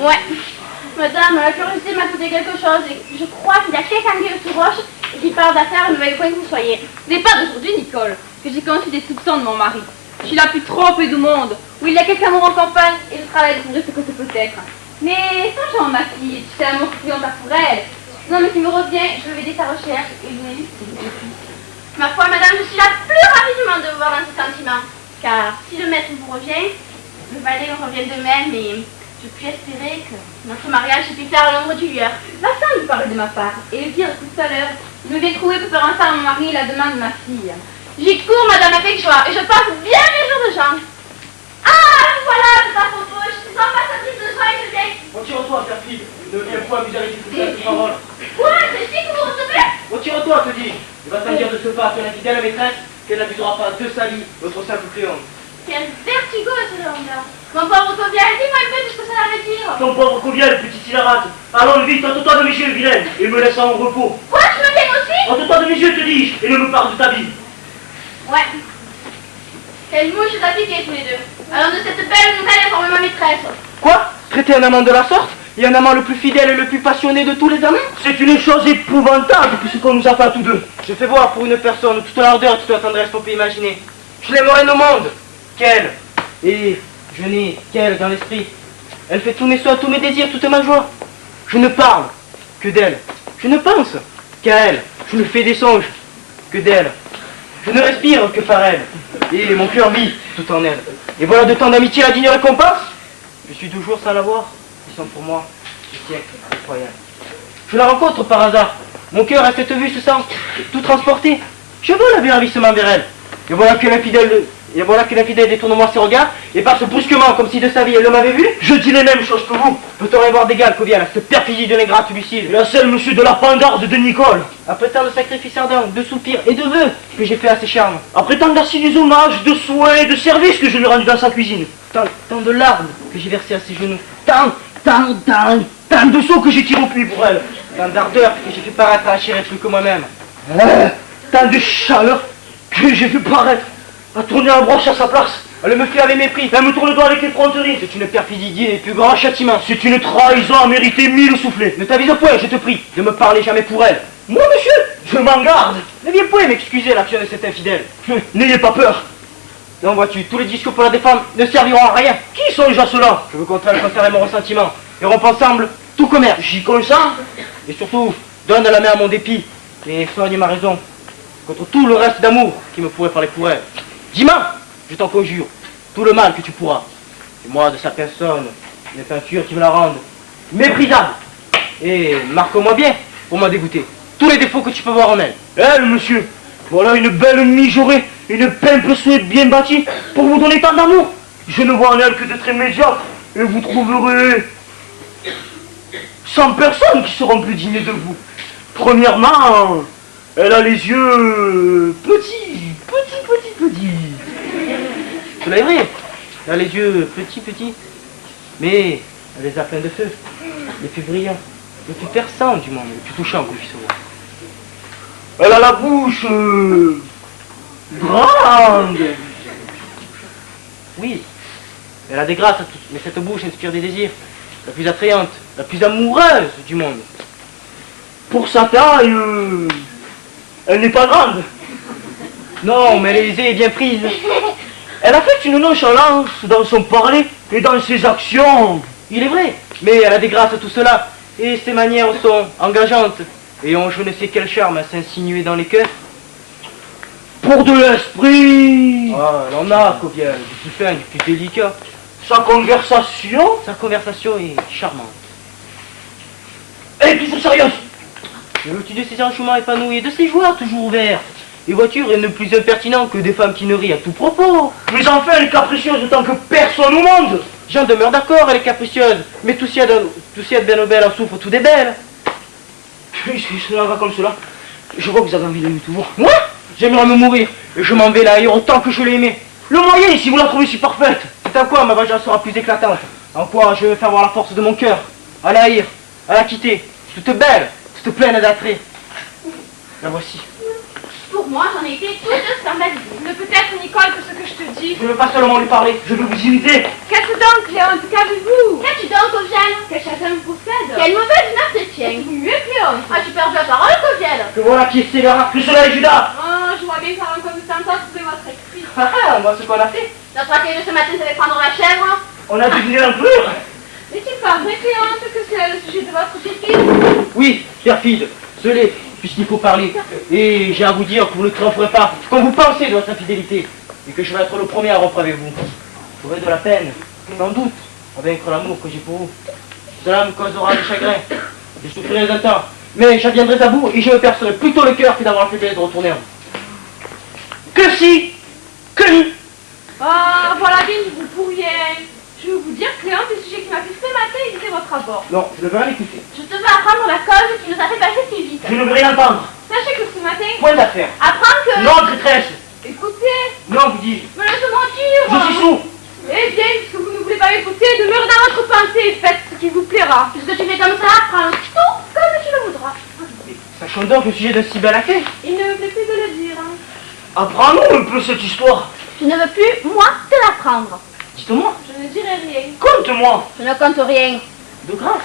Ouais. Madame, la curiosité m'a coûté quelque chose et je crois qu'il y a quelqu'un qui est sous roche et qui parle d'affaires ne veut point que vous soyez. Ce n'est pas d'aujourd'hui, Nicole, que j'ai conçu des soupçons de mon mari. Je suis la plus trompée du monde, où il y a quelqu'un amour en campagne et je travaille à découvrir ce que c'est peut-être. Mais songeons, ma fille, tu sais l'amour que tu as pour elle. Non, mais qui me revient, je vais aider sa recherche et je n'ai vu que ma foi, madame, je suis la plus ravie du monde de vous voir dans ce sentiment. Car si le maître vous revient, le valet me revient de même et je puis espérer que notre mariage se puisse faire à l'ombre du lieu. Ma femme lui parle de ma part et le dire tout à l'heure. Je me vais trouver pour faire un à mon mari la demande de ma fille. J'y cours, madame, avec joie, et je passe bien mes jours de gens. Ah, voilà, c'est ta photo, je suis ambassadrice de joie et de bien. Retire-toi, perfide. Une neuvième fois, vous allez écouter cette parole. Quoi, c'est qui que vous recevez? Retire-toi, te dis. Il va pas dire de ce pas qu'elle a dit à la maîtresse qu'elle n'abusera pas de sa vie, votre simple client. Quel vertigo, ce homme-là. Mon pauvre Tobias, dis-moi un peu de ce que cela veut dire. Ton pauvre Covial, petit Silarate. Allons vite, ôte-toi de mes yeux, vilaine, et me laisse en repos. Quoi, tu me viens aussi? Ôte-toi de mes yeux, te dis-je, et ne me parle de ta vie. Ouais. Quelle mouche vous a piqué tous les deux. Alors de cette belle nouvelle informe ma maîtresse. Quoi? Traiter un amant de la sorte? Et un amant le plus fidèle et le plus passionné de tous les amants? C'est une chose épouvantable que ce qu'on nous a fait à tous deux. Je fais voir pour une personne toute l'ardeur et toute la tendresse qu'on peut imaginer. Je l'aimerais au monde. Qu'elle. Et je n'ai qu'elle dans l'esprit. Elle fait tous mes soins, tous mes désirs, toute ma joie. Je ne parle que d'elle. Je ne pense qu'à elle. Je ne fais des songes que d'elle. Je ne respire que par elle. Et mon cœur vit tout en elle. Et voilà de tant d'amitié la digne récompense. Je suis 2 jours sans la voir. Ils sont pour moi des siècles incroyables. Je la rencontre par hasard. Mon cœur à cette vue se sent tout transporté. Je veux le ravissement vers elle. Et voilà que l'infidèle Et voilà qu'une infidèle détourne-moi ses regards et passe brusquement comme si de sa vie elle m'avait vu. Je dis les mêmes choses que vous. Peut-on rien voir d'égal qu'au bien à cette perfidie de l'ingrate Lucille? La seule, monsieur, de la pangarde de Nicole. Après tant de sacrifices ardents, de soupirs et de vœux que j'ai fait à ses charmes. Après tant d'assidus hommages, de soins et de services que je lui ai rendus dans sa cuisine. Tant de larmes que j'ai versées à ses genoux. Tant de sauts que j'ai tiré au puits pour elle. Tant d'ardeur que j'ai fait paraître à la chérie plus que moi-même. Tant de chaleur que j'ai vu paraître à tourner la broche à sa place. Elle me fuit avec mépris. Elle me tourne le doigt avec effronterie. C'est une perfidie digne des plus grands châtiments. C'est une trahison à mériter 1000 soufflets. Ne t'avise point, je te prie, de me parler jamais pour elle. Moi, monsieur, je m'en garde. Ne viens point m'excuser l'action de cet infidèle. N'ayez pas peur. Non, vois-tu, tous les discours pour la défendre ne serviront à rien. Qui sont déjà ceux-là? Je veux qu'on traite conserver mon ressentiment et rompre ensemble tout commerce. J'y consens. Et surtout, donne la main à mon dépit et soigne ma raison contre tout le reste d'amour qui me pourrait parler pour elle. Dis-moi, je t'en conjure, tout le mal que tu pourras. Et moi, de sa personne, une peinture qui me la rende méprisable. Et marque-moi bien pour m'en dégoûter tous les défauts que tu peux voir en elle. Elle, monsieur, voilà une belle mijaurée, une pimpe souhaite bien bâtie pour vous donner tant d'amour. Je ne vois en elle que de très médiocres et vous trouverez 100 personnes qui seront plus dignes de vous. Premièrement, elle a les yeux petits. Cela est vrai, elle a les yeux petits, mais elle les a pleins de feu, les plus brillants, les plus perçants du monde, les plus touchants qu'on puisse voir. Elle a la bouche grande. Oui, elle a des grâces à tous, mais cette bouche inspire des désirs, la plus attrayante, la plus amoureuse du monde. Pour sa taille, elle n'est pas grande. Non, mais elle est aisée et bien prise. Elle affecte une nonchalance dans son parler et dans ses actions. Il est vrai, mais elle a des grâces à tout cela, et ses manières sont engageantes, et ont je ne sais quel charme à s'insinuer dans les cœurs. Pour de l'esprit. Ah, elle en a, Covial, du plus fin, du plus délicat. Sa conversation Sa conversation est charmante. elle est toujours sérieuse. Mais veux-tu de ses enchouements épanouis, de ses joies toujours ouvertes? Et vois-tu, rien de plus impertinent que des femmes qui ne rient à tout propos. Mais enfin, elle est capricieuse autant que personne au monde. J'en demeure d'accord, elle est capricieuse, mais tout s'y a bien aux belles en souffre tout des belles. Puis si cela va comme cela, je vois que vous avez envie de l'aimer toujours. Moi, j'aimerais me mourir, et je m'en vais la haïr autant que je l'ai aimée. Le moyen, si vous la trouvez si parfaite. C'est à quoi ma vengeance sera plus éclatante? En quoi je vais faire voir la force de mon cœur, à la haïr, à la quitter, toute belle, toute pleine d'attraits. La voici. Pour moi, j'en ai été toute sur ma vie. Ne peut-être, Nicole, que ce que je te dis. Je ne veux pas seulement lui parler, je veux vous imiter. Qu'est-ce donc, Cléante? Qu'avez-vous? Qu'as-tu donc, Coviel? Que chacun vous possède. Quelle mauvaise humeur te tient. Mieux, Cléante. As-tu perdu la parole, Coviel? Que voilà qui est sévère, que cela est Judas. Oh, je vois bien par un comme ça, trouver votre esprit. On voit ce qu'on a fait. Notre atelier de ce matin, c'est de prendre la chèvre. On a deviné l'inclure. N'est-il pas vrai, Cléante, que c'est là le sujet de votre pépite? Oui, perfide, ce l'est, puisqu'il faut parler. Et j'ai à vous dire que vous ne tromperez pas quand vous pensez de votre infidélité, et que je vais être le premier à rompre avec vous. J'aurai de la peine, sans doute, à vaincre l'amour que j'ai pour vous. Cela me causera du chagrin, je souffrirai un temps, mais j'adviendrai à vous et je me percerai plutôt le cœur que d'avoir la faiblesse de retourner en vous. Que si, que ni. Ah, voilà bien, vous pourriez... Je veux vous dire, Cléante, le sujet qui m'a fait ce matin, il était votre abord. Non, je ne veux rien écouter. Je te veux apprendre la cause qui nous a fait passer si vite. Je ne veux rien entendre. Sachez que ce matin... Point d'affaire. Apprendre que... Non, traîtresse. Écoutez, Non, vous dis-je. Me laisse mentir. Je suis sourd. eh bien, puisque vous ne voulez pas m'écouter, demeurez dans votre pensée, faites ce qui vous plaira. Puisque tu fais comme ça, prends tout comme tu le voudras. Sachons donc le sujet d'un si bel affaire. Il ne me plaît plus de le dire. Hein. Apprends-nous un peu cette histoire. Je ne veux plus, moi, te l'apprendre. Dites-moi, Je ne dirai rien. Conte-moi. Je ne compte rien. de grâce,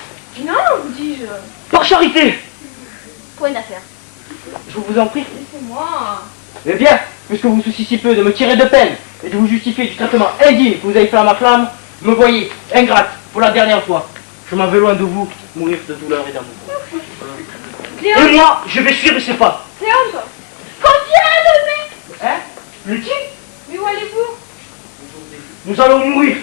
Non, vous dis-je. Par charité. Point d'affaire. je vous en prie. Laissez-moi. Eh bien, puisque vous vous souciez si peu de me tirer de peine et de vous justifier du traitement indigne que vous avez fait à ma flamme, me voyez, ingrate, pour la dernière fois. Je m'en vais loin de vous, mourir de douleur et d'amour. Et Cléante, moi, je vais suivre ses pas. Cléante, Hein? Le qui? mais où allez-vous? Nous allons mourir.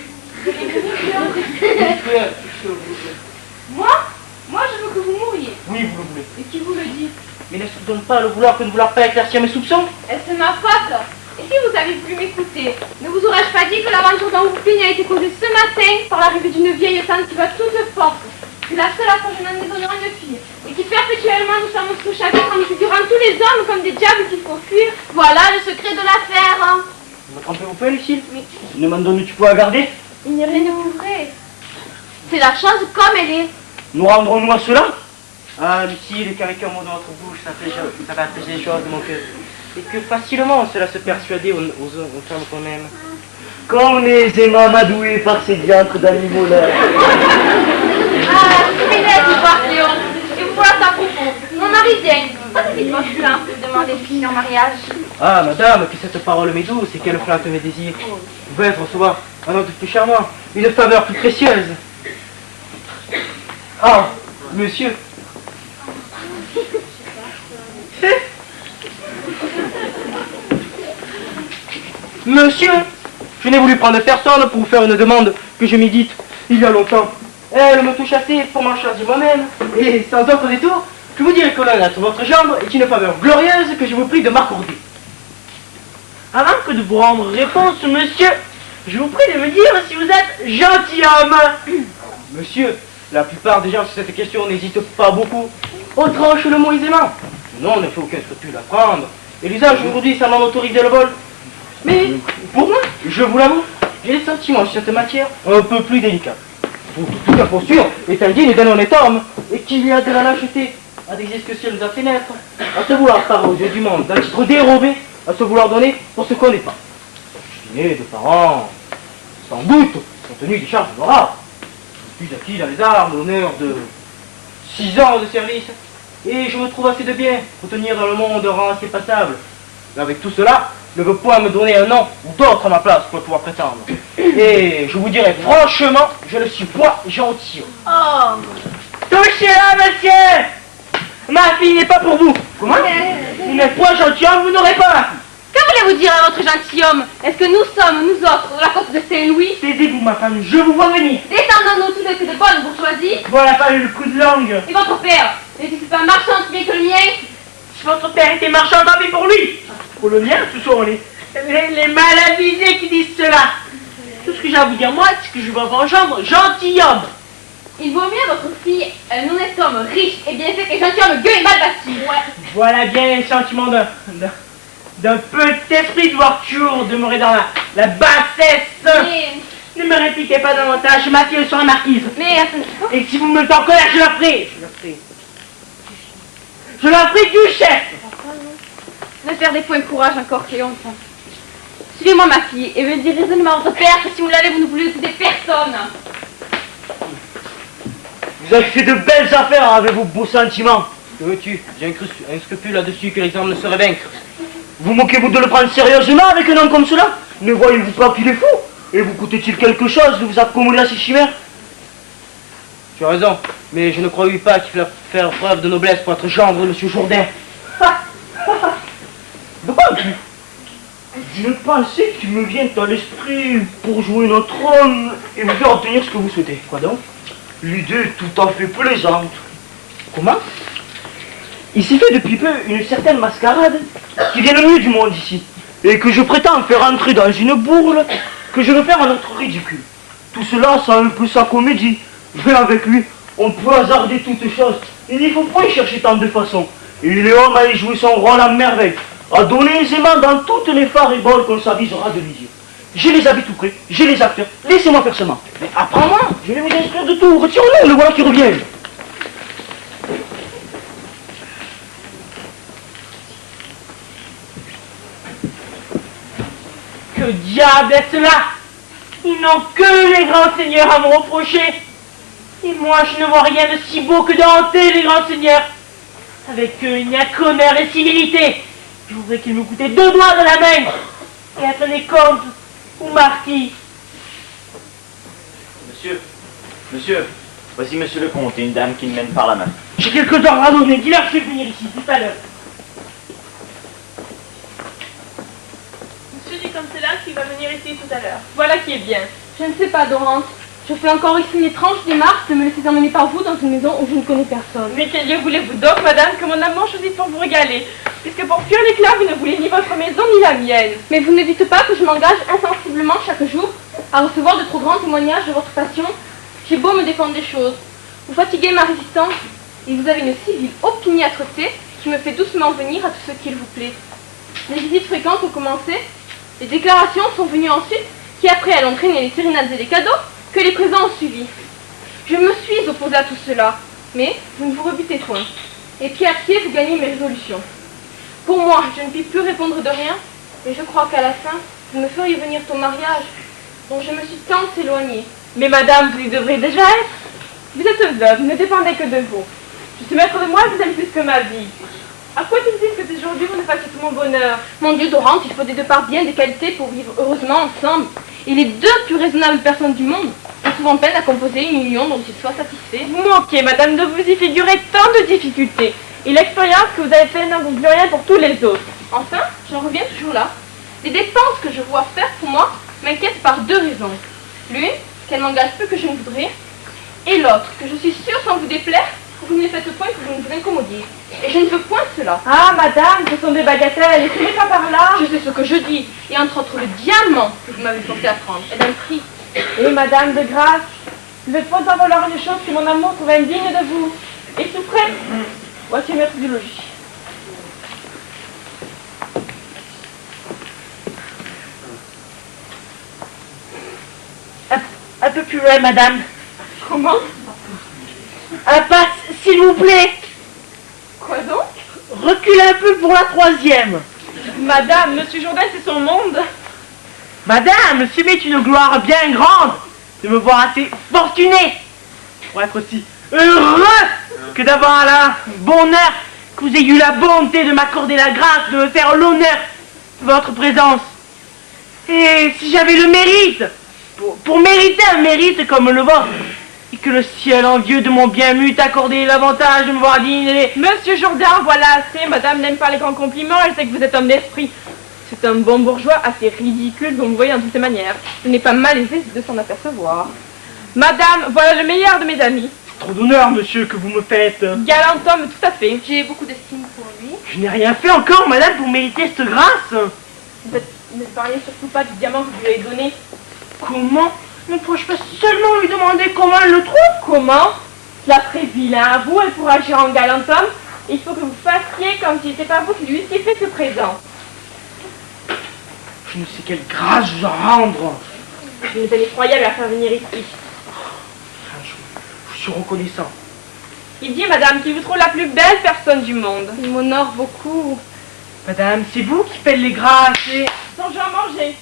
Moi, je veux que vous mouriez. Oui, vous le voulez. Et qui vous le dit? Mais n'est-ce donc pas le vouloir que de vouloir pas éclaircir mes soupçons? Est-ce ma faute? Et si vous avez voulu m'écouter, ne vous aurais-je pas dit que l'aventure dont vous plaignez a été causée ce matin par l'arrivée d'une vieille tante qui va toute force. C'est la seule à son jeune déshonorant une fille, et qui perpétuellement nous sommes sous chacun en nous figurant tous les hommes comme des diables qu'il faut fuir. Voilà le secret de l'affaire. Hein. Ne me trompez-vous pas, Lucille? Ne m'en donnes-tu pas à garder? Il n'y a rien de plus vrai. C'est la chose comme elle est. Nous rendrons-nous à cela? Ah, Lucille, qu'avec un mot dans votre bouche, ça va apaiser les choses de mon cœur. Et que facilement cela se persuader aux femmes qu'on aime. Comme on est aisément amadoué par ces diantres d'animaux-là. Ah, c'est bête, Léon. Et vous voilà à propos. Mon mari vient. Pourquoi dites votre plainte de demander fille en mariage? Ah, madame, que cette parole m'est douce et qu'elle flatte mes désirs. Vous pouvez recevoir un autre plus charmant, une faveur plus précieuse. Ah, monsieur. Monsieur, je n'ai voulu prendre personne pour vous faire une demande que je médite il y a longtemps. Elle me touche assez pour m'en choisir moi-même. Et sans autre détour, je vous dirai que l'un entre votre jambe est une faveur glorieuse que je vous prie de m'accorder. Avant que de vous rendre réponse, monsieur, je vous prie de me dire si vous êtes gentilhomme. Monsieur, la plupart des gens sur cette question n'hésitent pas beaucoup. On tranche le mot aisément. Non, il ne faut aucun scrupule à prendre. Et l'usage aujourd'hui, ça m'en autorise le vol. Mais pour moi, je vous l'avoue, j'ai des sentiments sur cette matière un peu plus délicats. Toute imposture est indigne d'un honnête homme, et qu'il y a de la lâcheté à des excursions à fenêtre, à se vouloir parler aux yeux du monde d'un titre dérobé, à se vouloir donner pour ce qu'on n'est pas. Je suis né de parents, sans doute, ont tenu des charges honorables. Je suis acquis dans les armes l'honneur de 6 ans de service, et je me trouve assez de bien pour tenir dans le monde un rang assez passable. Mais avec tout cela, ne veut point me donner un nom ou d'autre à ma place pour pouvoir prétendre. Et je vous dirai franchement, je ne suis pas gentil. Oh. Touchez-la, monsieur! Ma fille n'est pas pour vous. Comment? Vous n'êtes pas gentilhomme, vous n'aurez pas ma fille. Que voulez-vous dire à votre gentilhomme? Est-ce que nous sommes, nous autres, de la côte de Saint-Louis? Taisez-vous, ma femme, je vous vois venir. Descendons-nous tous les que de bonne bourgeoisie? Voilà pas eu le coup de langue. Et votre père? N'est-il pas marchand aussi bien que le mien? Si votre père était marchand, tant pis pour lui. Pour le mien, ce sont les malavisés qui disent cela. Tout ce que j'ai à vous dire, moi, c'est que je veux engendre gentilhomme. Il vaut mieux votre fille un honnête homme riche et bien fait que gentilhomme gueux et mal bâti. Ouais. Voilà bien les sentiments d'un petit esprit de voir toujours demeurer dans la bassesse. Ne me répliquez pas davantage, ma fille sera marquise. Mais attendez. Et si vous me mettez en colère, je la ferai. Je la ferai du chef. Ne perdez point courage encore, Léon. Suivez-moi, ma fille, et me direz seulement à votre père que si vous l'allez, vous ne voulez écouter personne. Vous avez fait de belles affaires avec vos beaux sentiments. Que veux-tu? J'ai un scrupule là-dessus que l'exemple ne saurait vaincre. Vous moquez-vous de le prendre sérieusement avec un homme comme cela? Ne voyez-vous pas qu'il est fou? Et vous coûtait-il quelque chose de vous accommoder à ces chimères? Tu as raison, mais je ne croyais pas qu'il fallait faire preuve de noblesse pour être gendre de M. Jourdain. De quoi tu? D'une pensée qui me vient à l'esprit pour jouer notre rôle et vous faire obtenir ce que vous souhaitez. Quoi donc? L'idée est tout à fait plaisante. Comment? Il s'y fait depuis peu une certaine mascarade qui vient le mieux du monde ici, et que je prétends faire entrer dans une bourle que je veux faire à notre ridicule. Tout cela, ça a un peu sa comédie. Mais avec lui, on peut hasarder toutes choses. Il n'y faut point y chercher tant de façons. Et il est homme à y jouer son rôle à merveille, à donner aisément dans toutes les fariboles qu'on s'avisera de lui dire. J'ai les habits tout prêts, j'ai les acteurs, laissez-moi faire seulement. Mais apprends-moi, je vais vous instruire de tout, retirons-le, le voilà qui revient. Que diable est cela? Ils n'ont que les grands seigneurs à me reprocher. Et moi, je ne vois rien de si beau que de hanter les grands seigneurs. Avec eux, il n'y a qu'honneur et civilité. Je voudrais qu'ils me coûtaient 2 doigts de la main. Et être des comtes ou marquis. Monsieur, voici monsieur le comte et une dame qui me mène par la main. J'ai quelques ordres à donner. Dis-leur que je vais venir ici tout à l'heure. Monsieur dit comme c'est là qu'il va venir ici tout à l'heure. Voilà qui est bien. Je ne sais pas, Dorante. Je fais encore ici une étrange démarche de me laisser emmener par vous dans une maison où je ne connais personne. Mais quel lieu voulez-vous donc, madame, que mon amant choisit pour vous régaler? puisque pour fuir l'éclat, vous ne voulez ni votre maison ni la mienne. Mais vous ne dites pas que je m'engage insensiblement chaque jour à recevoir de trop grands témoignages de votre passion. J'ai beau me défendre des choses. Vous fatiguez ma résistance et vous avez une si vive opiniâtreté qui me fait doucement venir à tout ce qu'il vous plaît. Les visites fréquentes ont commencé, les déclarations sont venues ensuite, qui après elles ont entraîné les sérénades et les cadeaux, que les présents ont suivi. Je me suis opposée à tout cela, mais vous ne vous rebutez point. Et pied à pied, vous gagnez mes résolutions. Pour moi, je ne puis plus répondre de rien, et je crois qu'à la fin, vous me feriez venir au mariage, dont je me suis tant éloignée. Mais madame, vous y devrez déjà être. Vous êtes veuve, ne dépendez que de vous. Je suis maître de moi, je vous aime plus que ma vie. À quoi est-il que aujourd'hui vous ne fassiez tout mon bonheur? Mon Dieu, Dorante, il faut des deux parts bien des qualités pour vivre heureusement ensemble. Et les deux plus raisonnables personnes du monde ont souvent peine à composer une union dont ils soient satisfaits. Vous manquez, madame, de vous y figurer tant de difficultés. Et l'expérience que vous avez faite n'en vaut plus rien pour tous les autres. Enfin, j'en reviens toujours là. Les dépenses que je vois faire pour moi m'inquiètent par deux raisons. L'une, qu'elles m'engagent plus que je ne voudrais, et l'autre, que je suis sûre sans vous déplaire, que vous ne faites point que vous ne vous incommodiez. Et je ne veux point cela. Ah, madame, ce sont des bagatelles, laissez-les pas par là. Je sais ce que je dis, et entre autres le diamant que vous m'avez forcé à prendre est d'un prix. Et madame de grâce, vous êtes point en vouloir une chose que mon amour trouve indigne de vous. Et souffrez. Voici le maître du logis. Un peu plus loin, madame. Comment? Un pas, s'il vous plaît. Quoi donc? Reculez un peu pour la troisième. Madame, monsieur Jourdain, c'est son monde. Madame, ce m'est une gloire bien grande de me voir assez fortuné pour être aussi heureux que d'avoir la bonheur que vous ayez eu la bonté de m'accorder la grâce de me faire l'honneur de votre présence. Et si j'avais le mérite, pour mériter un mérite comme le vôtre, et que le ciel envieux de mon bien m'eût accordé l'avantage de me voir digne et... Monsieur Jourdain, voilà assez. Madame n'aime pas les grands compliments, elle sait que vous êtes homme d'esprit. C'est un bon bourgeois assez ridicule, vous me voyez en toutes ses manières. Ce n'est pas malaisé de s'en apercevoir. Madame, voilà le meilleur de mes amis. Trop d'honneur, monsieur, que vous me faites. Galant homme, tout à fait. J'ai beaucoup d'estime pour lui. Je n'ai rien fait encore, madame, pour mériter cette grâce. Ne parlez surtout pas du diamant que vous lui avez donné. Comment? Ne pourrais-je pas seulement lui demander comment elle le trouve? Comment? Cela ferait vilain à vous, elle pourra agir en galant homme. Il faut que vous fassiez comme si c'était pas vous qui lui eussiez fait ce présent. Je ne sais quelle grâce je dois rendre. Vous êtes effroyable à faire venir ici. Je suis reconnaissant. Il dit, madame, qu'il vous trouve la plus belle personne du monde. Il m'honore beaucoup. Madame, c'est vous qui faites les grâces et... Songez à manger.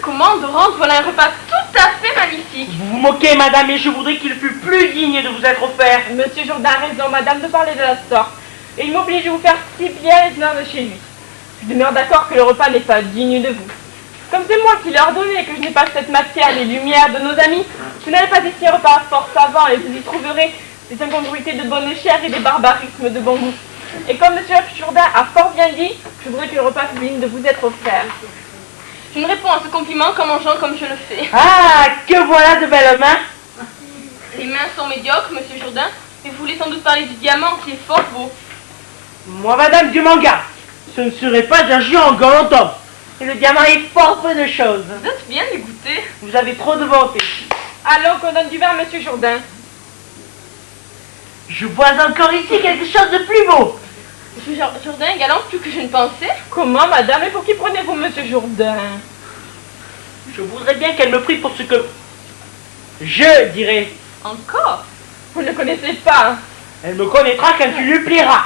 Comment, Dorante, voilà un repas tout à fait magnifique. Vous vous moquez, madame, et je voudrais qu'il fût plus digne de vous être offert. Monsieur Jourdain a raison, madame, de parler de la sorte. Et il m'oblige à vous faire si bien les honneurs de chez lui. Je demeure d'accord que le repas n'est pas digne de vous. Comme c'est moi qui l'ai ordonné et que je n'ai pas cette matière, les lumières de nos amis, vous n'allez pas ici un repas fort savant et vous y trouverez des incongruités de bonne chair et des barbarismes de bon goût. Et comme monsieur Jourdain a fort bien dit, je voudrais que le repas fût digne de vous être offert. Je ne réponds à ce compliment qu'en mangeant comme je le fais. Ah, que voilà de belles mains. Les mains sont médiocres, monsieur Jourdain, Et vous voulez sans doute parler du diamant qui est fort beau. Moi, madame, Dieu m'en garde. Ce ne serait pas un géant en galant homme. Et le diamant est fort peu de choses. Vous êtes bien dégoûté. Vous avez trop de vanté. Alors qu'on donne du vin à Monsieur Jourdain. Je vois encore ici quelque chose de plus beau. Monsieur Jourdain est galant plus que je ne pensais. Comment, madame? Et pour qui prenez-vous Monsieur Jourdain? Je voudrais bien qu'elle me prie pour ce que je dirais. Encore? Vous ne le connaissez pas. Elle me connaîtra quand tu lui plairas.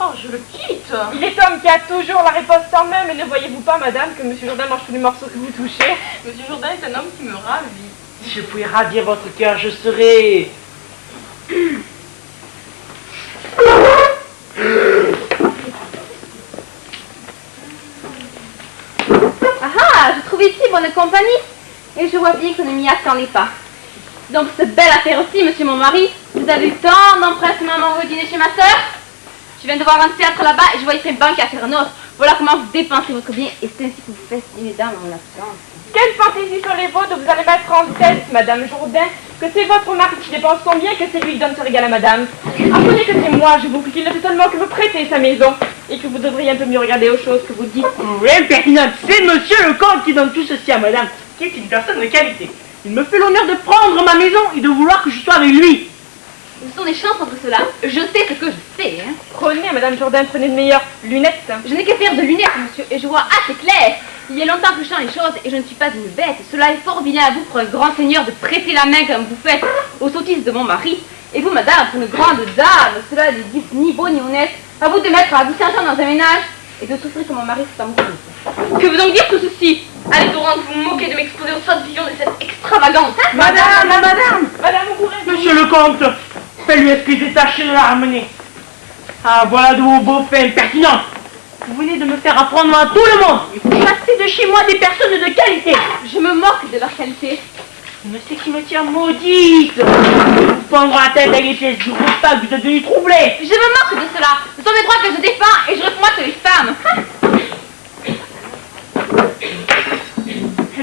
Oh, je le quitte. Il est homme qui a toujours la réponse en même. Et ne voyez-vous pas, madame, que Monsieur Jourdain mange tous les morceaux que vous touchez? Monsieur Jourdain est un homme qui me ravit. Si je pouvais ravir votre cœur, je serais... Ah, je trouve ici bonne compagnie. Et je vois bien que ne m'y attendez pas. Donc, cette belle affaire aussi, monsieur mon mari. Vous avez eu tant d'empressement à m'envoyer dîner chez ma sœur. Je viens de voir un théâtre là-bas et je vois ici une banque à faire un autre. Voilà comment vous dépensez votre bien et c'est ainsi que vous faites une dame en absence. Quelle fantaisie sont les vôtres? Vous allez mettre en tête, madame Jourdain, que c'est votre mari qui dépense son bien, que c'est lui qui donne ce régal à madame. Apprenez que c'est moi, je vous prie qu'il ne fait seulement que me prêter sa maison, et que vous devriez un peu mieux regarder aux choses que vous dites. Oui, impertinente, c'est monsieur le comte qui donne tout ceci à madame, qui est une personne de qualité. Il me fait l'honneur de prendre ma maison et de vouloir que je sois avec lui. Ce sont des chances entre cela. Je sais ce que je sais, hein. Prenez, madame Jourdain, prenez de meilleures lunettes. Je n'ai que faire de lunettes, monsieur, et je vois assez clair. Il y a longtemps que je sens les choses et je ne suis pas une bête. Cela est fort vilain à vous pour un grand seigneur de prêter la main comme vous faites aux sottises de mon mari. Et vous, madame, pour une grande dame, cela n'est ni beau ni honnête. À vous de mettre à 1500 dans un ménage et de souffrir que mon mari soit amoureux. Que veut donc dire tout ceci? Allez, Dorante, vous vous moquez de m'exposer aux fausses visions de cette extravagance, hein? Madame, Madame, vous courez. monsieur le comte, fais-lui excuser, tâchez de la ramener. Ah, voilà de vos beaux faits impertinents. Vous venez de me faire apprendre à tout le monde. Et vous chassez de chez moi des personnes de qualité. Je me moque de leur qualité. Mais c'est qui me tient maudite. Vous pendre la tête avec les pièces du repas, vous êtes devenu troublé. Je me moque de cela. Ce sont mes droits que je défends et je réponds à les femmes.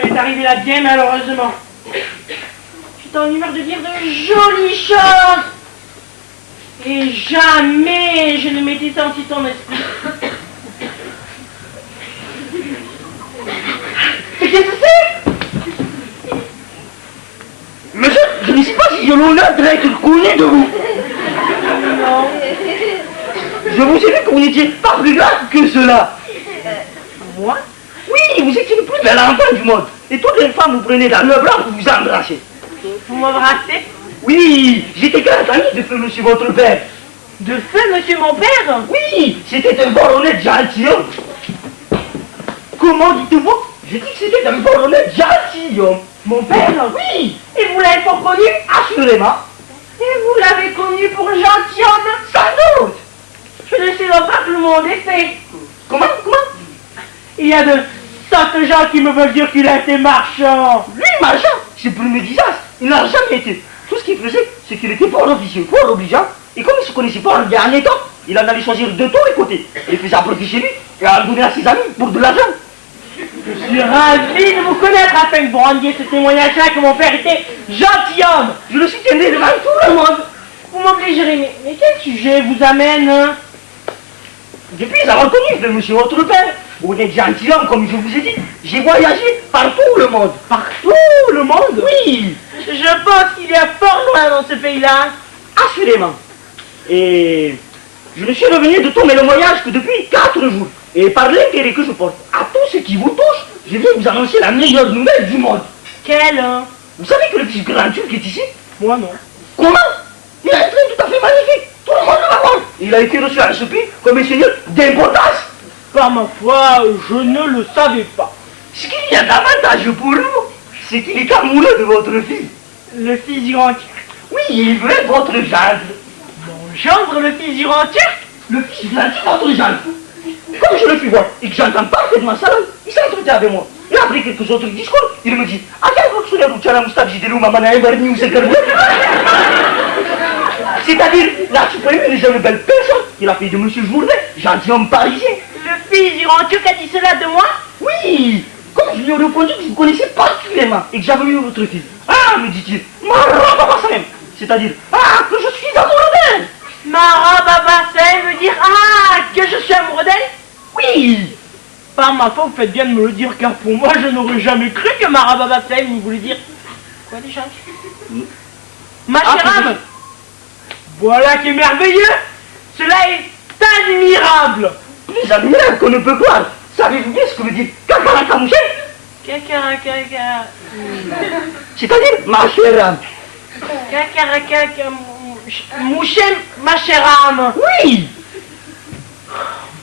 Elle est arrivée là bien malheureusement. J'étais en humeur de dire de jolies choses. Et jamais je ne m'étais senti ton esprit. Mais qu'est-ce que c'est? Monsieur, je ne sais pas si j'ai l'honneur d'être connu de vous. Non. Je vous ai vu que vous n'étiez pas plus grave que cela. Moi? Oui, vous étiez le plus bel enfant du monde. Et toutes les femmes vous prenaient dans le blanc pour vous embrasser. Vous m'embrassez? Oui, j'étais grand ami de feu monsieur votre père. De feu, monsieur mon père? Oui, c'était un fort honnête gentilhomme. Comment dites-vous? J'ai dit que c'était un fort honnête gentilhomme. Mon père? Oui. Et vous l'avez pas connu? Assurément. Et vous l'avez connu pour gentilhomme? Sans doute. Je ne sais pas que le monde est fait. Comment? Il y a de sortes gens qui me veulent dire qu'il a été marchand. Lui, marchand, c'est pour me disais, il n'a jamais été. Tout ce qu'il faisait, c'est qu'il était fort officieux, fort obligeant. Et comme il se connaissait pas en dernier temps, il en allait choisir de tous les côtés. Il faisait applaudir chez lui et en donner à ses amis pour de l'argent. Je suis ravi de vous connaître afin que vous rendiez ce témoignage-là que mon père était gentilhomme. Je le soutiendrai devant tout le monde. Vous m'obligerez, mais quel sujet vous amène, hein? Depuis avoir connu de monsieur votre père, honnête gentilhomme, comme je vous ai dit, j'ai voyagé par tout le monde. Partout le monde? Oui, Je pense qu'il y a fort loin dans ce pays-là. assurément. Et je ne suis revenu de tout mes longs voyages que depuis 4 jours. Et par l'intérêt que je porte à tout ce qui vous touche, je viens vous annoncer la meilleure nouvelle du monde. Quelle, hein? Vous savez que le fils grand turc est ici? Moi non. Comment? Il a un train tout à fait magnifique. Tout le monde le va voir. Il a été reçu à Soupy comme un seigneur d'importance. Par ma foi, je ne le savais pas. Ce qu'il y a d'avantage pour nous, c'est qu'il est amoureux de votre fils. Le fils du grand turc. Oui, il veut être votre gendre. Mon gendre, le fils du grand turc? Le fils grand turc, votre gendre. Comme je le puis voir et que j'entends parfaitement sa langue, il s'entretient avec moi. Et après quelques autres discours, il me dit « C'est-à-dire, la suprême est une belle personne qu'il a fait de monsieur Jourdain, gentilhomme parisien. Le fils du grand turc a dit cela de moi? Oui, comme je lui ai répondu que je vous connaissais particulièrement et que j'avais eu votre fils. Ah, me dit-il, c'est-à-dire, ah, que je suis amoureux ma foi, vous faites bien de me le dire, car pour moi, je n'aurais jamais cru que Marababatsem voulait dire... Quoi déjà? Ma chère âme, voilà qui est merveilleux. Cela est admirable. Plus admirable qu'on ne peut croire. Savez-vous bien ce que veut dire Kakaraka-mouché? Cacaracaka... C'est-à-dire, ma chère âme. Cacaracaka... Mouchem, ma chère âme. Oui.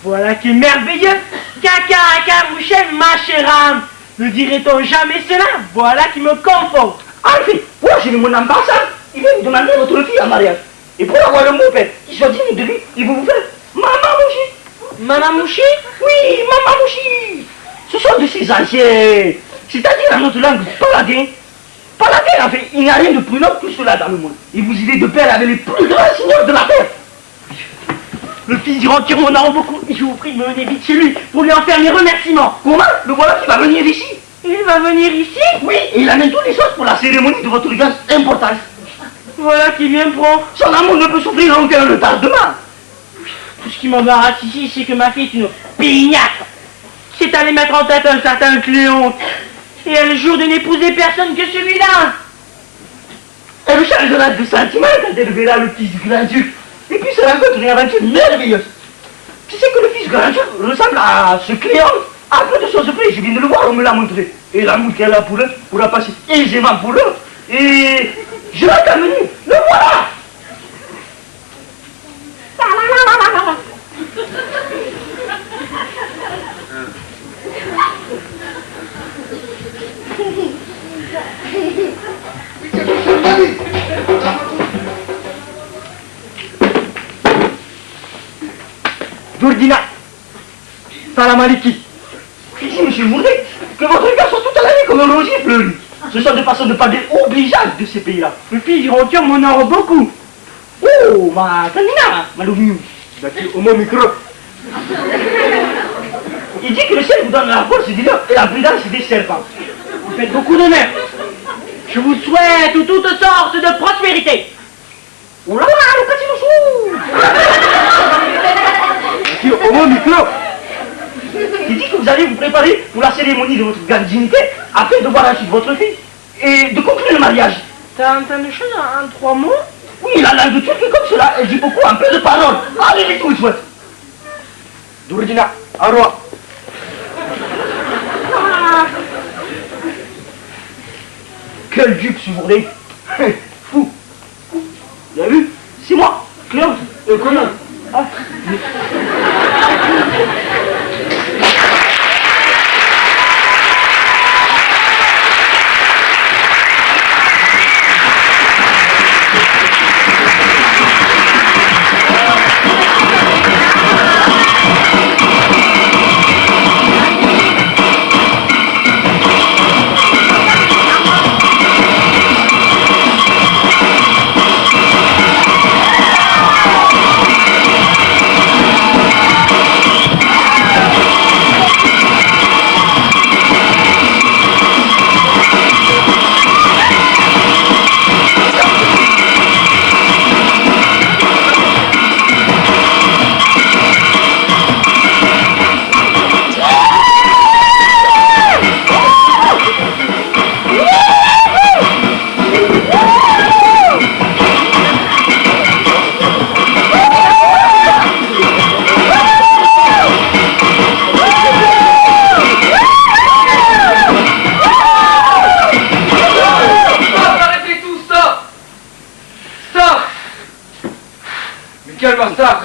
Voilà qui est merveilleux. Cacaraka, Mouchem, ma chère âme. Ne dirait-on jamais cela? Voilà qui me conforte. En fait, moi j'ai vu mon ambassade. Il vient me demander votre fille en mariage. Et pour avoir le mot père, il soit digne de lui, il vous fait Maman Mouchi. Maman Mouchi? Oui, Maman Mouchi. Ce sont de ces anciens, c'est-à-dire en notre langue, paladin. Paladin, en fait, il n'y a rien de plus noble que cela dans le monde. Et vous irez de pair avec les plus grands seigneurs de la terre. Le fils du rentier m'en a beaucoup. Je vous prie de me mener vite chez lui pour lui en faire mes remerciements. Comment? Le voilà qui va venir ici. Il va venir ici? Oui, et il amène toutes les choses pour la cérémonie de votre grande importance. Voilà qui vient prend. Son amour ne peut souffrir aucun retardement. Tout ce qui m'embarrasse ici, c'est que ma fille est une pignaque. C'est allé mettre en tête un certain Cléonte. Et elle jure de n'épouser personne que celui-là. Elle changera de sentiment quand elle verra le fils du grand-duc. Et puis se rencontre une aventure merveilleuse. Tu sais que le fils du grand-duc ressemble à ce Cléonte. À peu de choses près, je viens de le voir, on me l'a montré. Et l'amour qu'elle a pour eux pourra passer aisément pour eux. Et je l'ai amené, le voilà. Dourdina, salam alaikum. Ici, monsieur Mourdet, que votre regard soit toute l'année comme un rosier fleuri. Ce sont des façons de parler obligeantes de ces pays-là. Le fils du rentier m'honore beaucoup. Oh, ma Tamina, ma Louvignou. Au mon micro. Il dit que le ciel vous donne la force du lion et la prudence des serpents. Vous faites beaucoup d'honneur. Je vous souhaite toutes sortes de prospérité. Oh là là, le petit Au mon micro. Il dit que vous allez vous préparer pour la cérémonie de votre grande dignité afin de voir ensuite votre fille et de conclure le mariage. T'as entendu chose en 3 mots? Oui, la langue turque est comme cela, elle dit beaucoup en peu de paroles. Allez, vite, vous le souhaite. Dourdina, un roi. Quel duc ce Mourdet. Fou. Vous avez vu? C'est moi, Cléonce, Cléonce. Ah.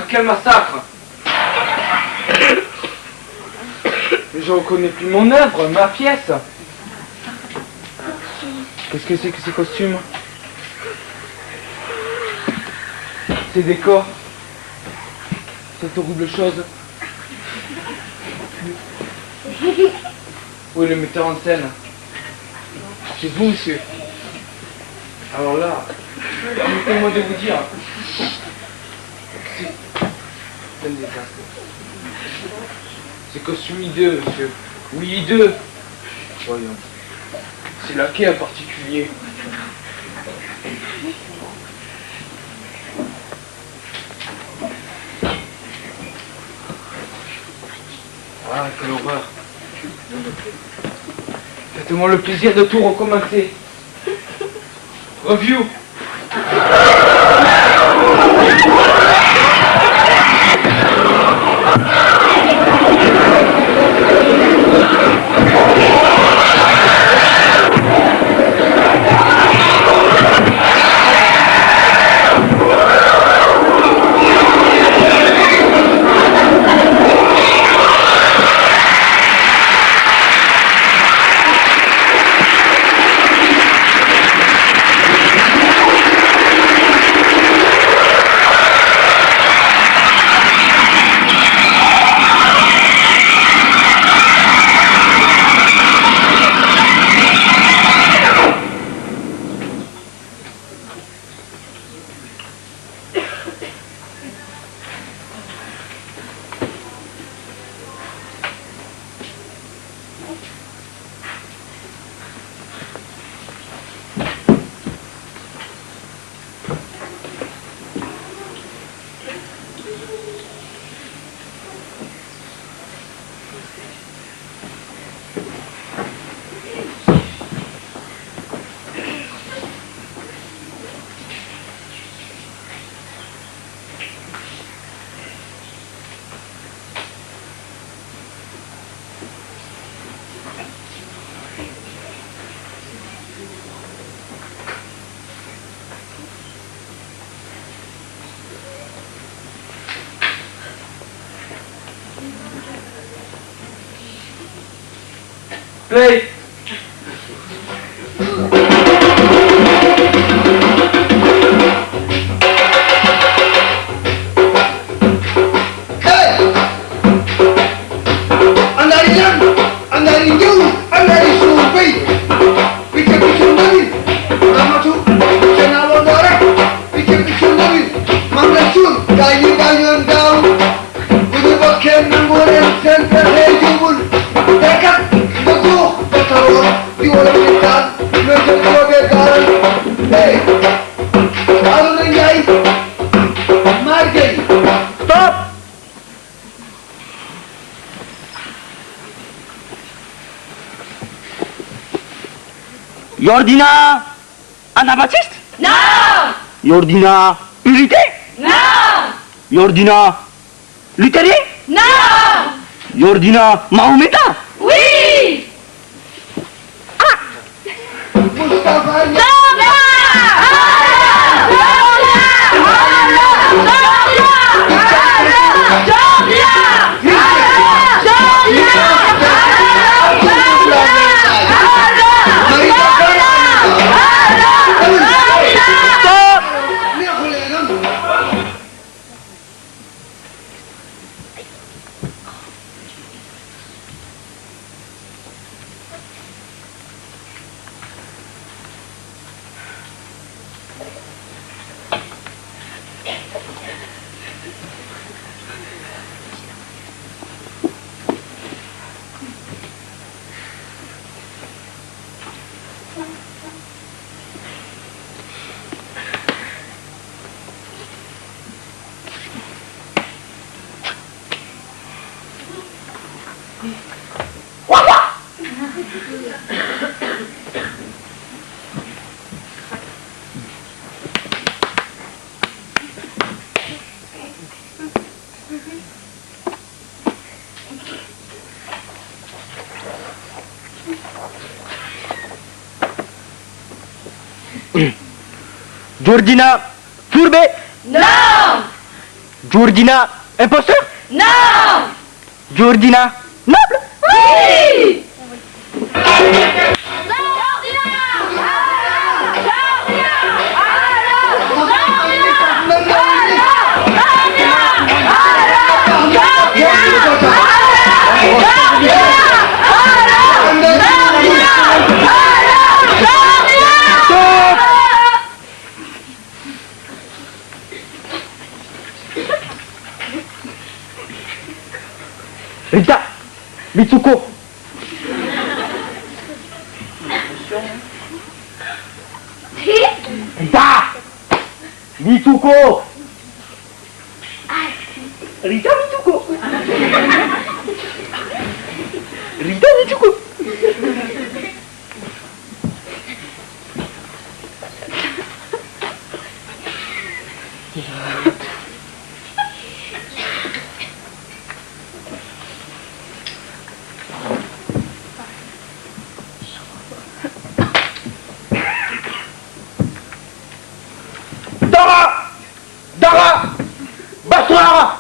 Quel massacre! Mais je reconnais plus mon œuvre, ma pièce. Qu'est-ce que c'est que ces costumes? Ces décors? Cette horrible chose? Où est le metteur en scène? C'est vous, monsieur. Alors là, permettez-moi de vous dire... C'est un désastre. Ces costumes hideux, monsieur. Oui, hideux. Voyons. C'est laquais en particulier. Ah, quelle horreur. Faites-moi le plaisir de tout recommencer. Review. Play. Yordina Anabaptiste? Non! Yordina Purité? Non! Yordina Luthérien? Non! Yordina Mahométan? Oui! Yordina Fourbe? Non! Yordina Imposteur? Non! Yordina Noble? Oui! Rita Mitsuko. Rita Mitsuko. Rita Mitsuko. Ridane du coup. Dara! Dara! Basse-toi!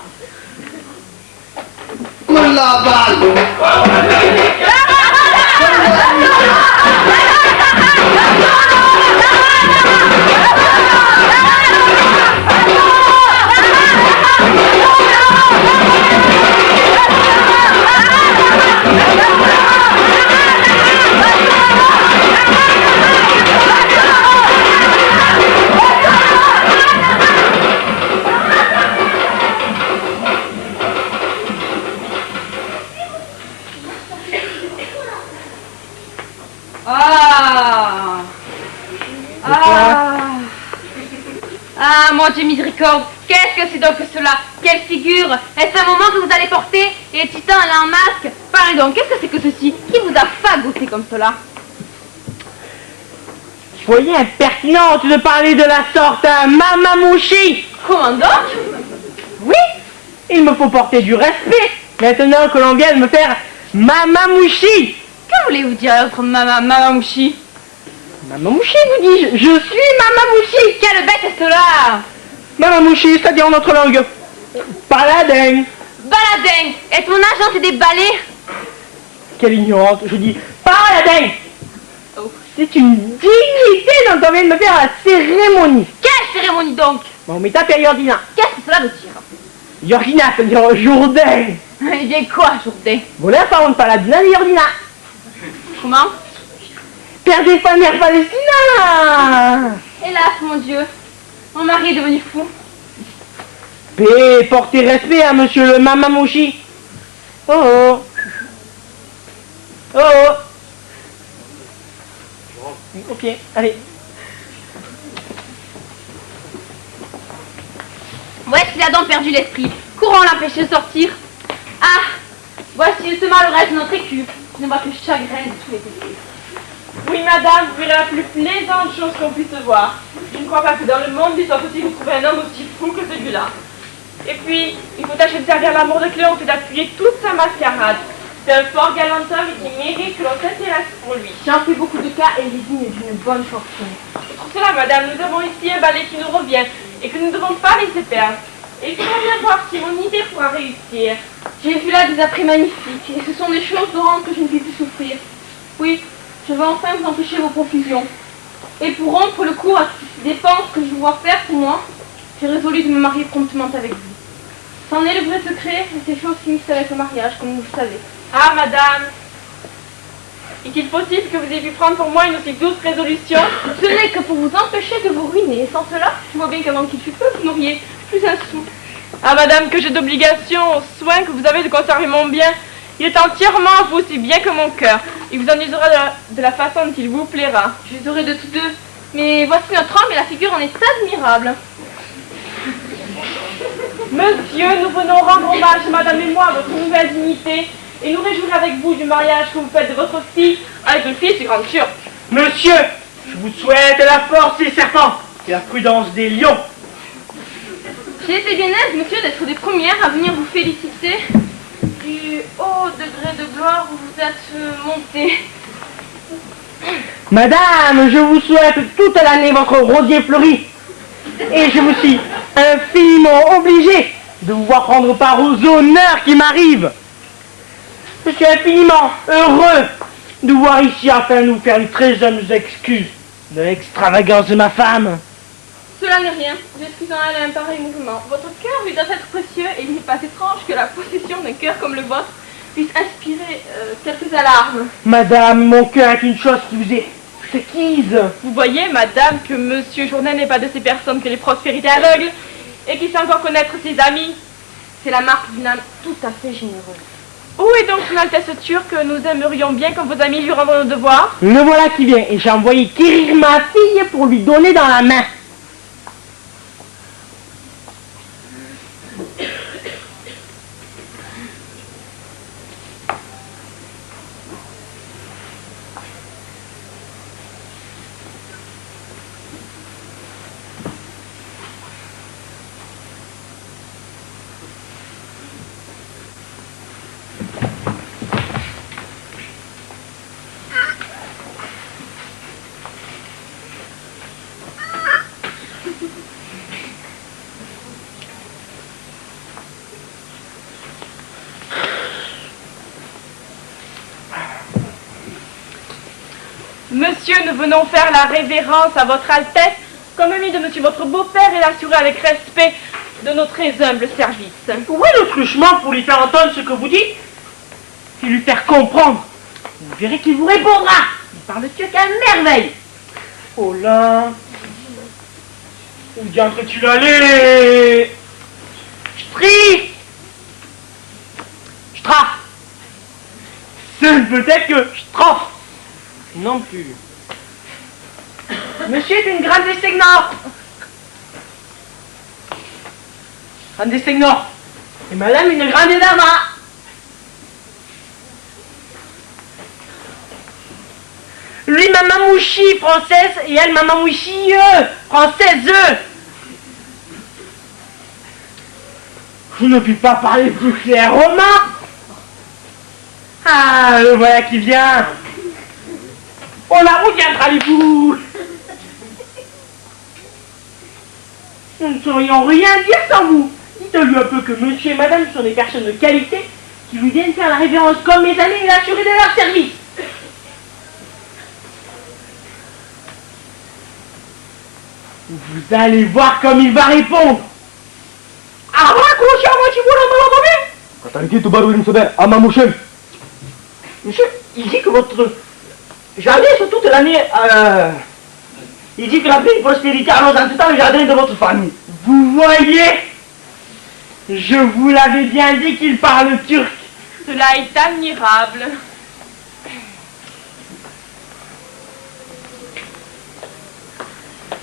La balle. Ah. Ah. Ah, mon Dieu miséricorde, qu'est-ce que c'est donc que cela? Quelle figure? Est-ce un moment que vous allez porter? Et Titan, elle a un masque? Parlez donc, qu'est-ce que c'est que ceci? Qui vous a fagoté comme cela? Soyez impertinente de parler de la sorte à Mamamouchi. Comment donc? Oui, il me faut porter du respect, maintenant que l'on vient de me faire Mamamouchi. Que voulez-vous dire autre Mamamouchi? Mamamouchi, vous dis-je, je suis Mamamouchi. Quelle bête est cela? Mamamouchi, c'est-à-dire en notre langue, paladin. Baladin! Et ton agent c'est des balais? Quelle ignorante, je dis paladin. Oh. C'est une dignité dont on vient de me faire la cérémonie. Quelle cérémonie donc? Bon, mais tapez Yordina. Qu'est-ce que cela veut dire? Yordina, c'est-à-dire Jourdain. Eh bien quoi, Jourdain? Voilà, par contre, paladina de Yordina. Comment? Père des femmes, mère Palestina. Hélas, mon Dieu, mon mari est devenu fou. Paix, portez respect à monsieur le Mamamouchi. Oh oh. Oh oh. Ok, allez. Voici il a donc perdu l'esprit. Courons l'empêcher de sortir. Ah, voici justement le reste de notre écu. Je ne vois que chagrin de tous les côtés. Oui, madame, vous verrez la plus plaisante chose qu'on puisse voir. Je ne crois pas que dans le monde, il soit possible de trouver un homme aussi fou que celui-là. Et puis, il faut tâcher de servir l'amour de Cléon et d'appuyer toute sa mascarade. C'est un fort galant homme et qui mérite que l'on s'intéresse pour lui. J'en fais beaucoup de cas et il est digne d'une bonne fortune. Pour cela, madame, nous avons ici un balai qui nous revient et que nous ne devons pas laisser perdre. Et il faudra bien voir si mon idée pourra réussir. J'ai vu là des apprêts magnifiques et ce sont des choses de rente que je ne puis plus souffrir. Oui, je vais enfin vous empêcher vos confusions. Et pour rompre le cours à toutes ces dépenses que je vois faire pour moi, j'ai résolu de me marier promptement avec vous. C'en est le vrai secret et ces choses finissent avec le mariage, comme vous le savez. Ah, madame, est-il possible que vous ayez pu prendre pour moi une aussi douce résolution? Ce n'est que pour vous empêcher de vous ruiner. Et sans cela, je vois bien qu'avant qu'il fût peu, vous n'auriez plus un sou. Ah, madame, que j'ai d'obligation au soin que vous avez de conserver mon bien. Il est entièrement à vous, aussi bien que mon cœur. Il vous en usera de la façon dont il vous plaira. Je les aurai de tous deux. Mais voici notre homme et la figure en est admirable. Monsieur, nous venons rendre hommage, madame et moi, à votre nouvelle dignité et nous réjouir avec vous du mariage que vous faites de votre fille avec une fille si grande sûre. Monsieur, je vous souhaite la force des serpents et la prudence des lions. J'ai été bien aise, monsieur, d'être des premières à venir vous féliciter du haut degré de gloire où vous êtes monté. Madame, je vous souhaite toute l'année votre rosier fleuri. Et je me suis infiniment obligé de vous voir prendre part aux honneurs qui m'arrivent. Je suis infiniment heureux de vous voir ici afin de vous faire une très humble excuse de l'extravagance de ma femme. Cela n'est rien. J'excuse en elle un pareil mouvement. Votre cœur lui doit être précieux et il n'est pas étrange que la possession d'un cœur comme le vôtre puisse inspirer quelques alarmes. Madame, mon cœur est une chose qui vous est acquise. Vous voyez, madame, que monsieur Jourdain n'est pas de ces personnes que les prospérités aveugles et qui sait encore connaître ses amis. C'est la marque d'une âme tout à fait généreuse. Où est donc son Altesse turque que nous aimerions bien comme vos amis lui rendre nos devoirs? Le voilà qui vient et j'ai envoyé quérir ma fille pour lui donner dans la main. Monsieur, nous venons faire la révérence à votre Altesse, comme ami de monsieur votre beau-père, et l'assurer avec respect de nos très humbles services. Où est le truchement pour lui faire entendre ce que vous dites et lui faire comprendre? Vous verrez qu'il vous répondra. Il parle turc à merveille. Oh là. Où diantre tu allé? Straf. Ce ne peut être que Straf. Non plus. Monsieur est une grande seigneur. Grande seigneur. Et madame une grande dame. Lui, ma mamouchi française, et elle, ma mamouchi française. Je ne puis pas parler plus clairement. Ah, le voilà qui vient. Oh, la route viendra-les-vous. Nous ne saurions rien dire sans vous. Dites-lui un peu que monsieur et madame sont des personnes de qualité qui lui viennent faire la révérence comme mes amis et l'assurer de leur service. Vous allez voir comme il va répondre. Ah, monsieur, il dit que votre jardin sur toute l'année, il dit que la paix et la prospérité allons dans tout temps le jardin de votre famille. Vous voyez, je vous l'avais bien dit qu'il parle turc. Cela est admirable.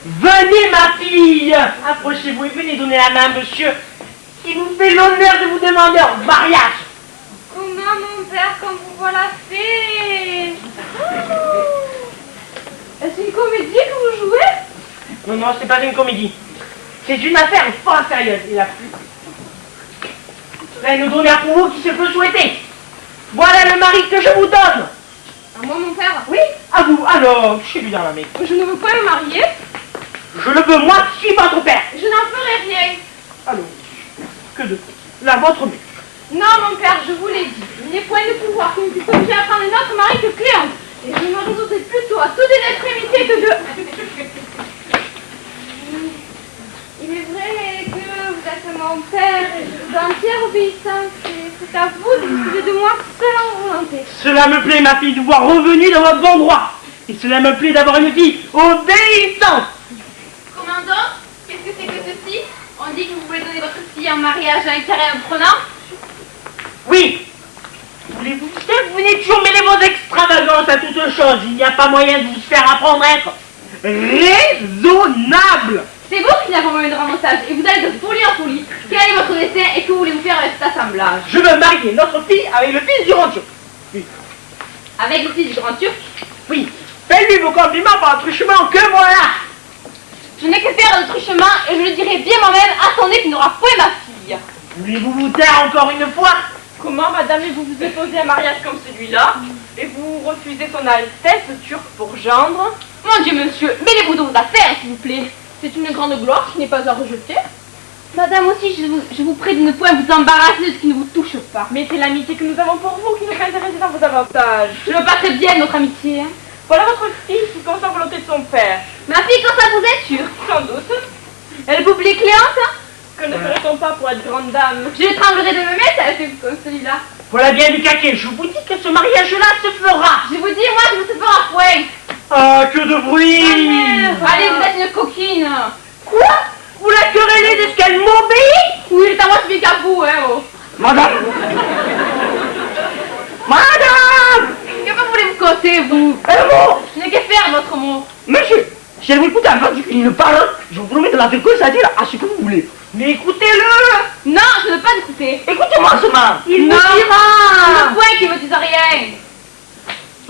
Venez, ma fille. Approchez-vous et venez donner la main à monsieur qui vous fait l'honneur de vous demander en mariage. Comment, mon père, comme vous voilà fait? Est-ce une comédie que vous jouez? Non, non, c'est pas une comédie. C'est une affaire fort sérieuse. Il a plu. Reine d'honneur pour vous qui se peut souhaiter. Voilà le mari que je vous donne. À moi, mon père? Oui, à vous. Alors, chez lui dans la main. Je ne veux pas me marier. Je le veux, moi, qui suis votre père. Je n'en ferai rien. Alors, que de la vôtre main. Non, mon père, je vous l'ai dit. Il n'est point de pouvoir que nous puissions obligés à prendre notre mari que Cléante. Et je me résoudrai plutôt à toute une extrémité que de... Il est vrai que vous êtes mon père et je vous dois entière obéissance. Et c'est à vous de disposer de moi selon volonté. Cela me plaît, ma fille, de voir revenu dans votre bon droit. Et cela me plaît d'avoir une fille obéissante. Commandant, qu'est-ce que c'est que ceci? On dit que vous voulez donner votre fille en mariage à un carré prenant? Oui. Voulez-vous dire que vous venez toujours mêler vos extravagances à toute chose? Il n'y a pas moyen de vous faire apprendre à être raisonnable. C'est vous qui n'avez pas eu de ramassage et vous allez de folie en folie. Quel est votre dessein et que voulez-vous faire avec cet assemblage? Je veux marier notre fille avec le fils du grand turc. Oui. Avec le fils du grand turc? Oui. Faites-lui vos compliments par un truchement que voilà. Je n'ai que faire de truchement et je le dirai bien moi-même à son nez qu'il n'aura point ma fille. Voulez-vous vous taire encore une fois? Comment, madame, et vous vous opposez à un mariage comme celui-là, et vous refusez son Altesse turc pour gendre? Mon Dieu, monsieur, mêlez-vous de vos affaires, s'il vous plaît. C'est une grande gloire qui n'est pas à rejeter. Madame aussi, je vous prie de ne point vous embarrasser de ce qui ne vous touche pas. Mais c'est l'amitié que nous avons pour vous qui nous fait intéresser dans vos avantages. Je veux pas très bien notre amitié. Hein. Voilà votre fille qui compte en volonté de son père. Ma fille, quand ça vous est sûr? Sans doute. Elle vous plaît Cléante? Que ne ferait-on pas pour être grande dame? Je tremblerai de me mettre à un comme celui-là. Voilà bien du caquet. Je vous dis que ce mariage-là se fera. Je vous dis, moi, je ne sais pas à point. Ah, que de bruit! Allez, vous êtes une coquine. Quoi? Vous la querellez de ce qu'elle m'obéit? Oui, il est à moi celui qu'à vous, hein, oh. Madame! Madame! Que voulez-vous compter, vous? Un mot! Je n'ai qu'à faire votre mot. Monsieur, si elle vous écoute avant qu'il ne parle, je vous promets de la faire cause à dire à ce que vous voulez. Mais écoutez-le! Non, je ne veux pas écouter. Écoutez-moi seulement! Il Non. vous dira! Le point qui me dise rien.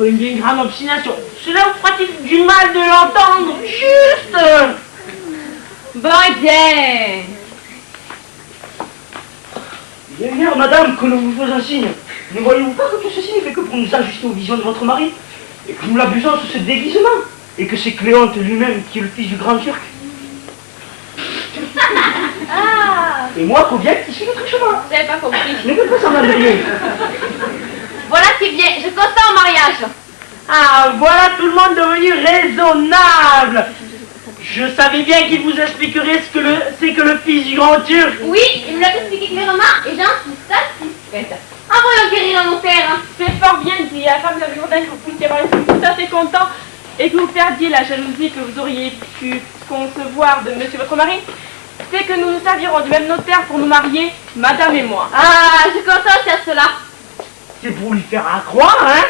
Une grande obstination. Cela vous fera-t-il du mal de l'entendre? Juste! Bon, et bien. Bien, bien, madame, que nous vous faisons signe. Ne voyez-vous pas que tout ceci n'est fait que pour nous ajuster aux visions de votre mari? Et que nous l'abusons sous ce déguisement? Et que c'est Cléante lui-même qui est le fils du grand turc? Ah, Et moi, Coviac, qui suis le trichement. vous n'avez pas compris. Ne faites pas semblant de rien. Voilà qui est bien. Je consens au mariage. Ah, voilà tout le monde devenu raisonnable. Je savais bien qu'il vous expliquerait ce que c'est que le fils du grand turc. Oui, il me l'a expliqué clairement et j'insiste. Envoyons guérir un notaire. C'est fort bien dit. À la femme de la Jourdain que vous puissiez avoir l'esprit tout à fait content et que vous perdiez la jalousie que vous auriez pu concevoir de monsieur votre mari. C'est que nous nous servirons du même notaire pour nous marier, madame et moi. Ah, je consens à cela. C'est pour lui faire accroire, hein?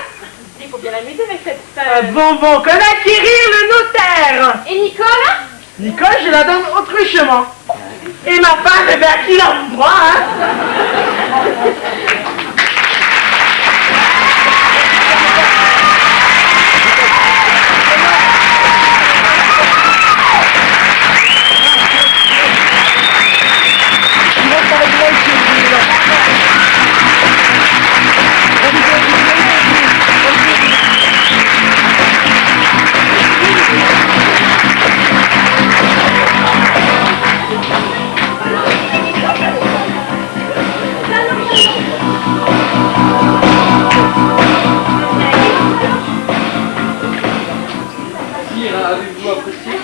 Il faut bien l'amuser avec cette... Bon, qu'on acquérir le notaire. Et Nicole? Nicole, je la donne autrement. Et ma femme, eh bien, qui la voudra, hein? Avez-vous apprécié?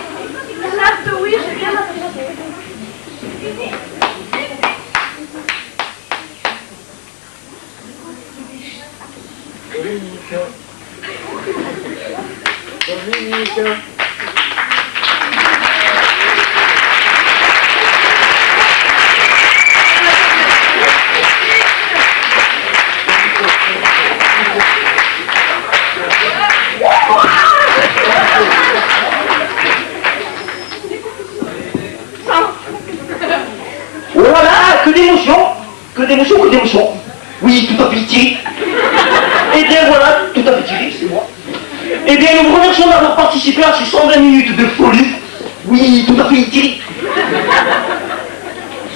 Oui, j'ai bien apprécié. Dominique. Oh là là, que d'émotions. Que d'émotions, que d'émotions. Oui, tout à fait, Thierry. Eh bien voilà, tout à fait, Thierry, c'est moi. Eh bien, nous vous remercions d'avoir participé à ces 120 minutes de folie. Oui, tout à fait, Thierry.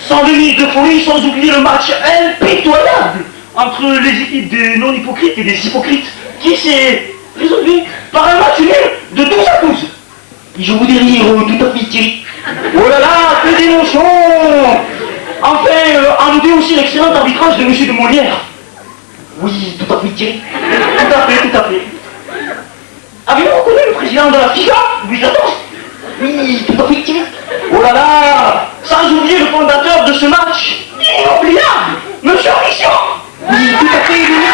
120 minutes de folie, sans oublier le match impitoyable entre les équipes des non-hypocrites et des hypocrites, qui s'est résolu par un match nul de 12 à 12. Et je vous dis rire, tout à fait, Thierry. Oh là là, que d'émotion. Enfin, à noter aussi l'excellent arbitrage de M. de Molière. Oui, tout à fait, Thierry. Tout à fait, tout à fait. Avez-vous reconnu le président de la FIFA, Louis XIV? Oui, tout à fait, Thierry. Oh là là, sans oublier le fondateur de ce match inoubliable, M. Richard. Oui, tout à fait, Louis.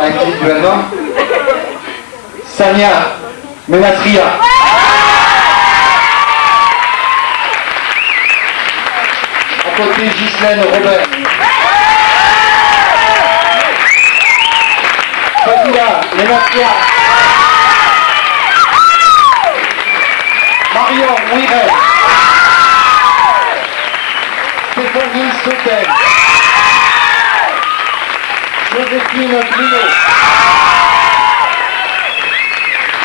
Individuellement. Sania Menatria. À côté Ghislaine Robert. Fadila Menatria. Marion Ouirel. Stéphanie Sautel. Joséphine Clino.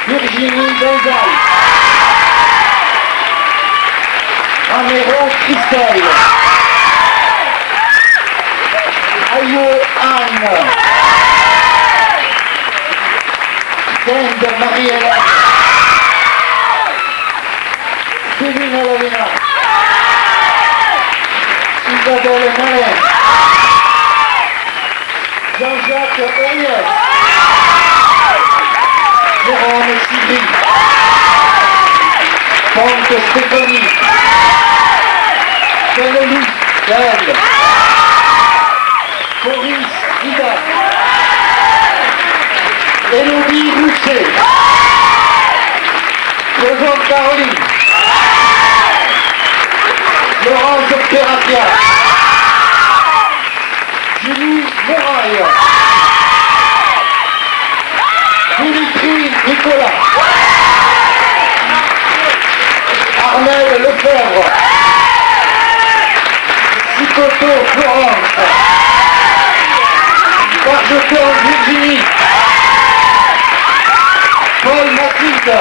Virginie Gonzal. Améron Christelle. Ayo Anne. Dende Marie-Hélène. Isabelle Malin, Jean-Jacques Agnès, Jérôme Sylvie, Franck Stéphanie, Valérie Gaël, Maurice Ida, Élodie Rousset, Yvonne Caroline, Laurence Perratia, Julie Moraille, Dimitri Nicolas, Armel Lefebvre, Sicoto Florence, Bargeton Virginie, Paul Mathilde,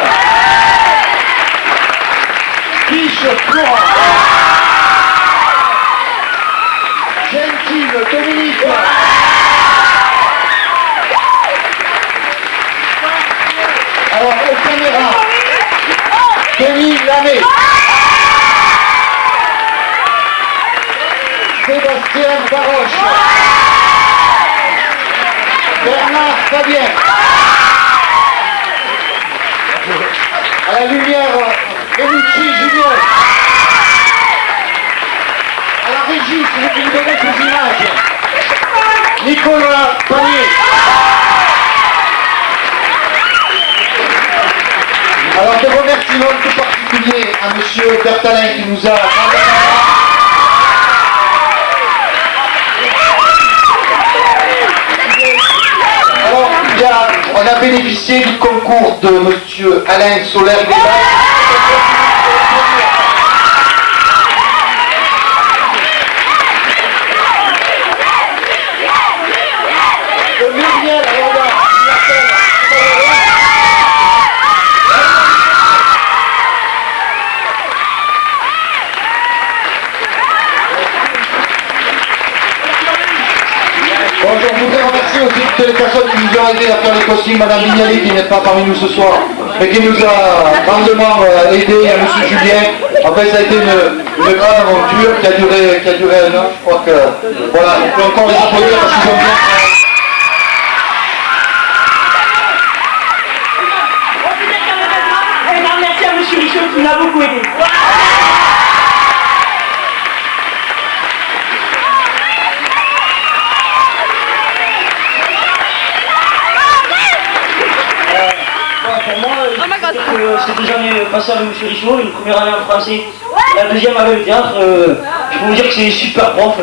Fiche Florent, Gentile Dominique, alors aux caméras, Denis Lamé, Sébastien Baroche, Bernard Fabien, à la lumière, Benucci Julien, à la régie, si vous pouvez donner ces images, Nicolas Panier. Alors des remerciements tout particuliers à monsieur Bertalin qui nous a... Alors, on a bénéficié du concours de monsieur Alain Soler-Guérin. De Muriel, bon, je voudrais remercier aussi toutes les personnes qui nous ont aidé à faire les costumes, Madame Vignali qui n'est pas parmi nous ce soir, mais qui nous a grandement aidé, à Monsieur Julien. En fait, ça a été une grande aventure qui a duré un an. Je crois que, voilà, on peut encore les applaudir parce qu'ils ont bien travaillé. Merci à monsieur Richaud qui m'a beaucoup aidé. C'était jamais passé avec monsieur Richaud, une première année en français, la deuxième avec le théâtre. Je peux vous dire que c'est super prof.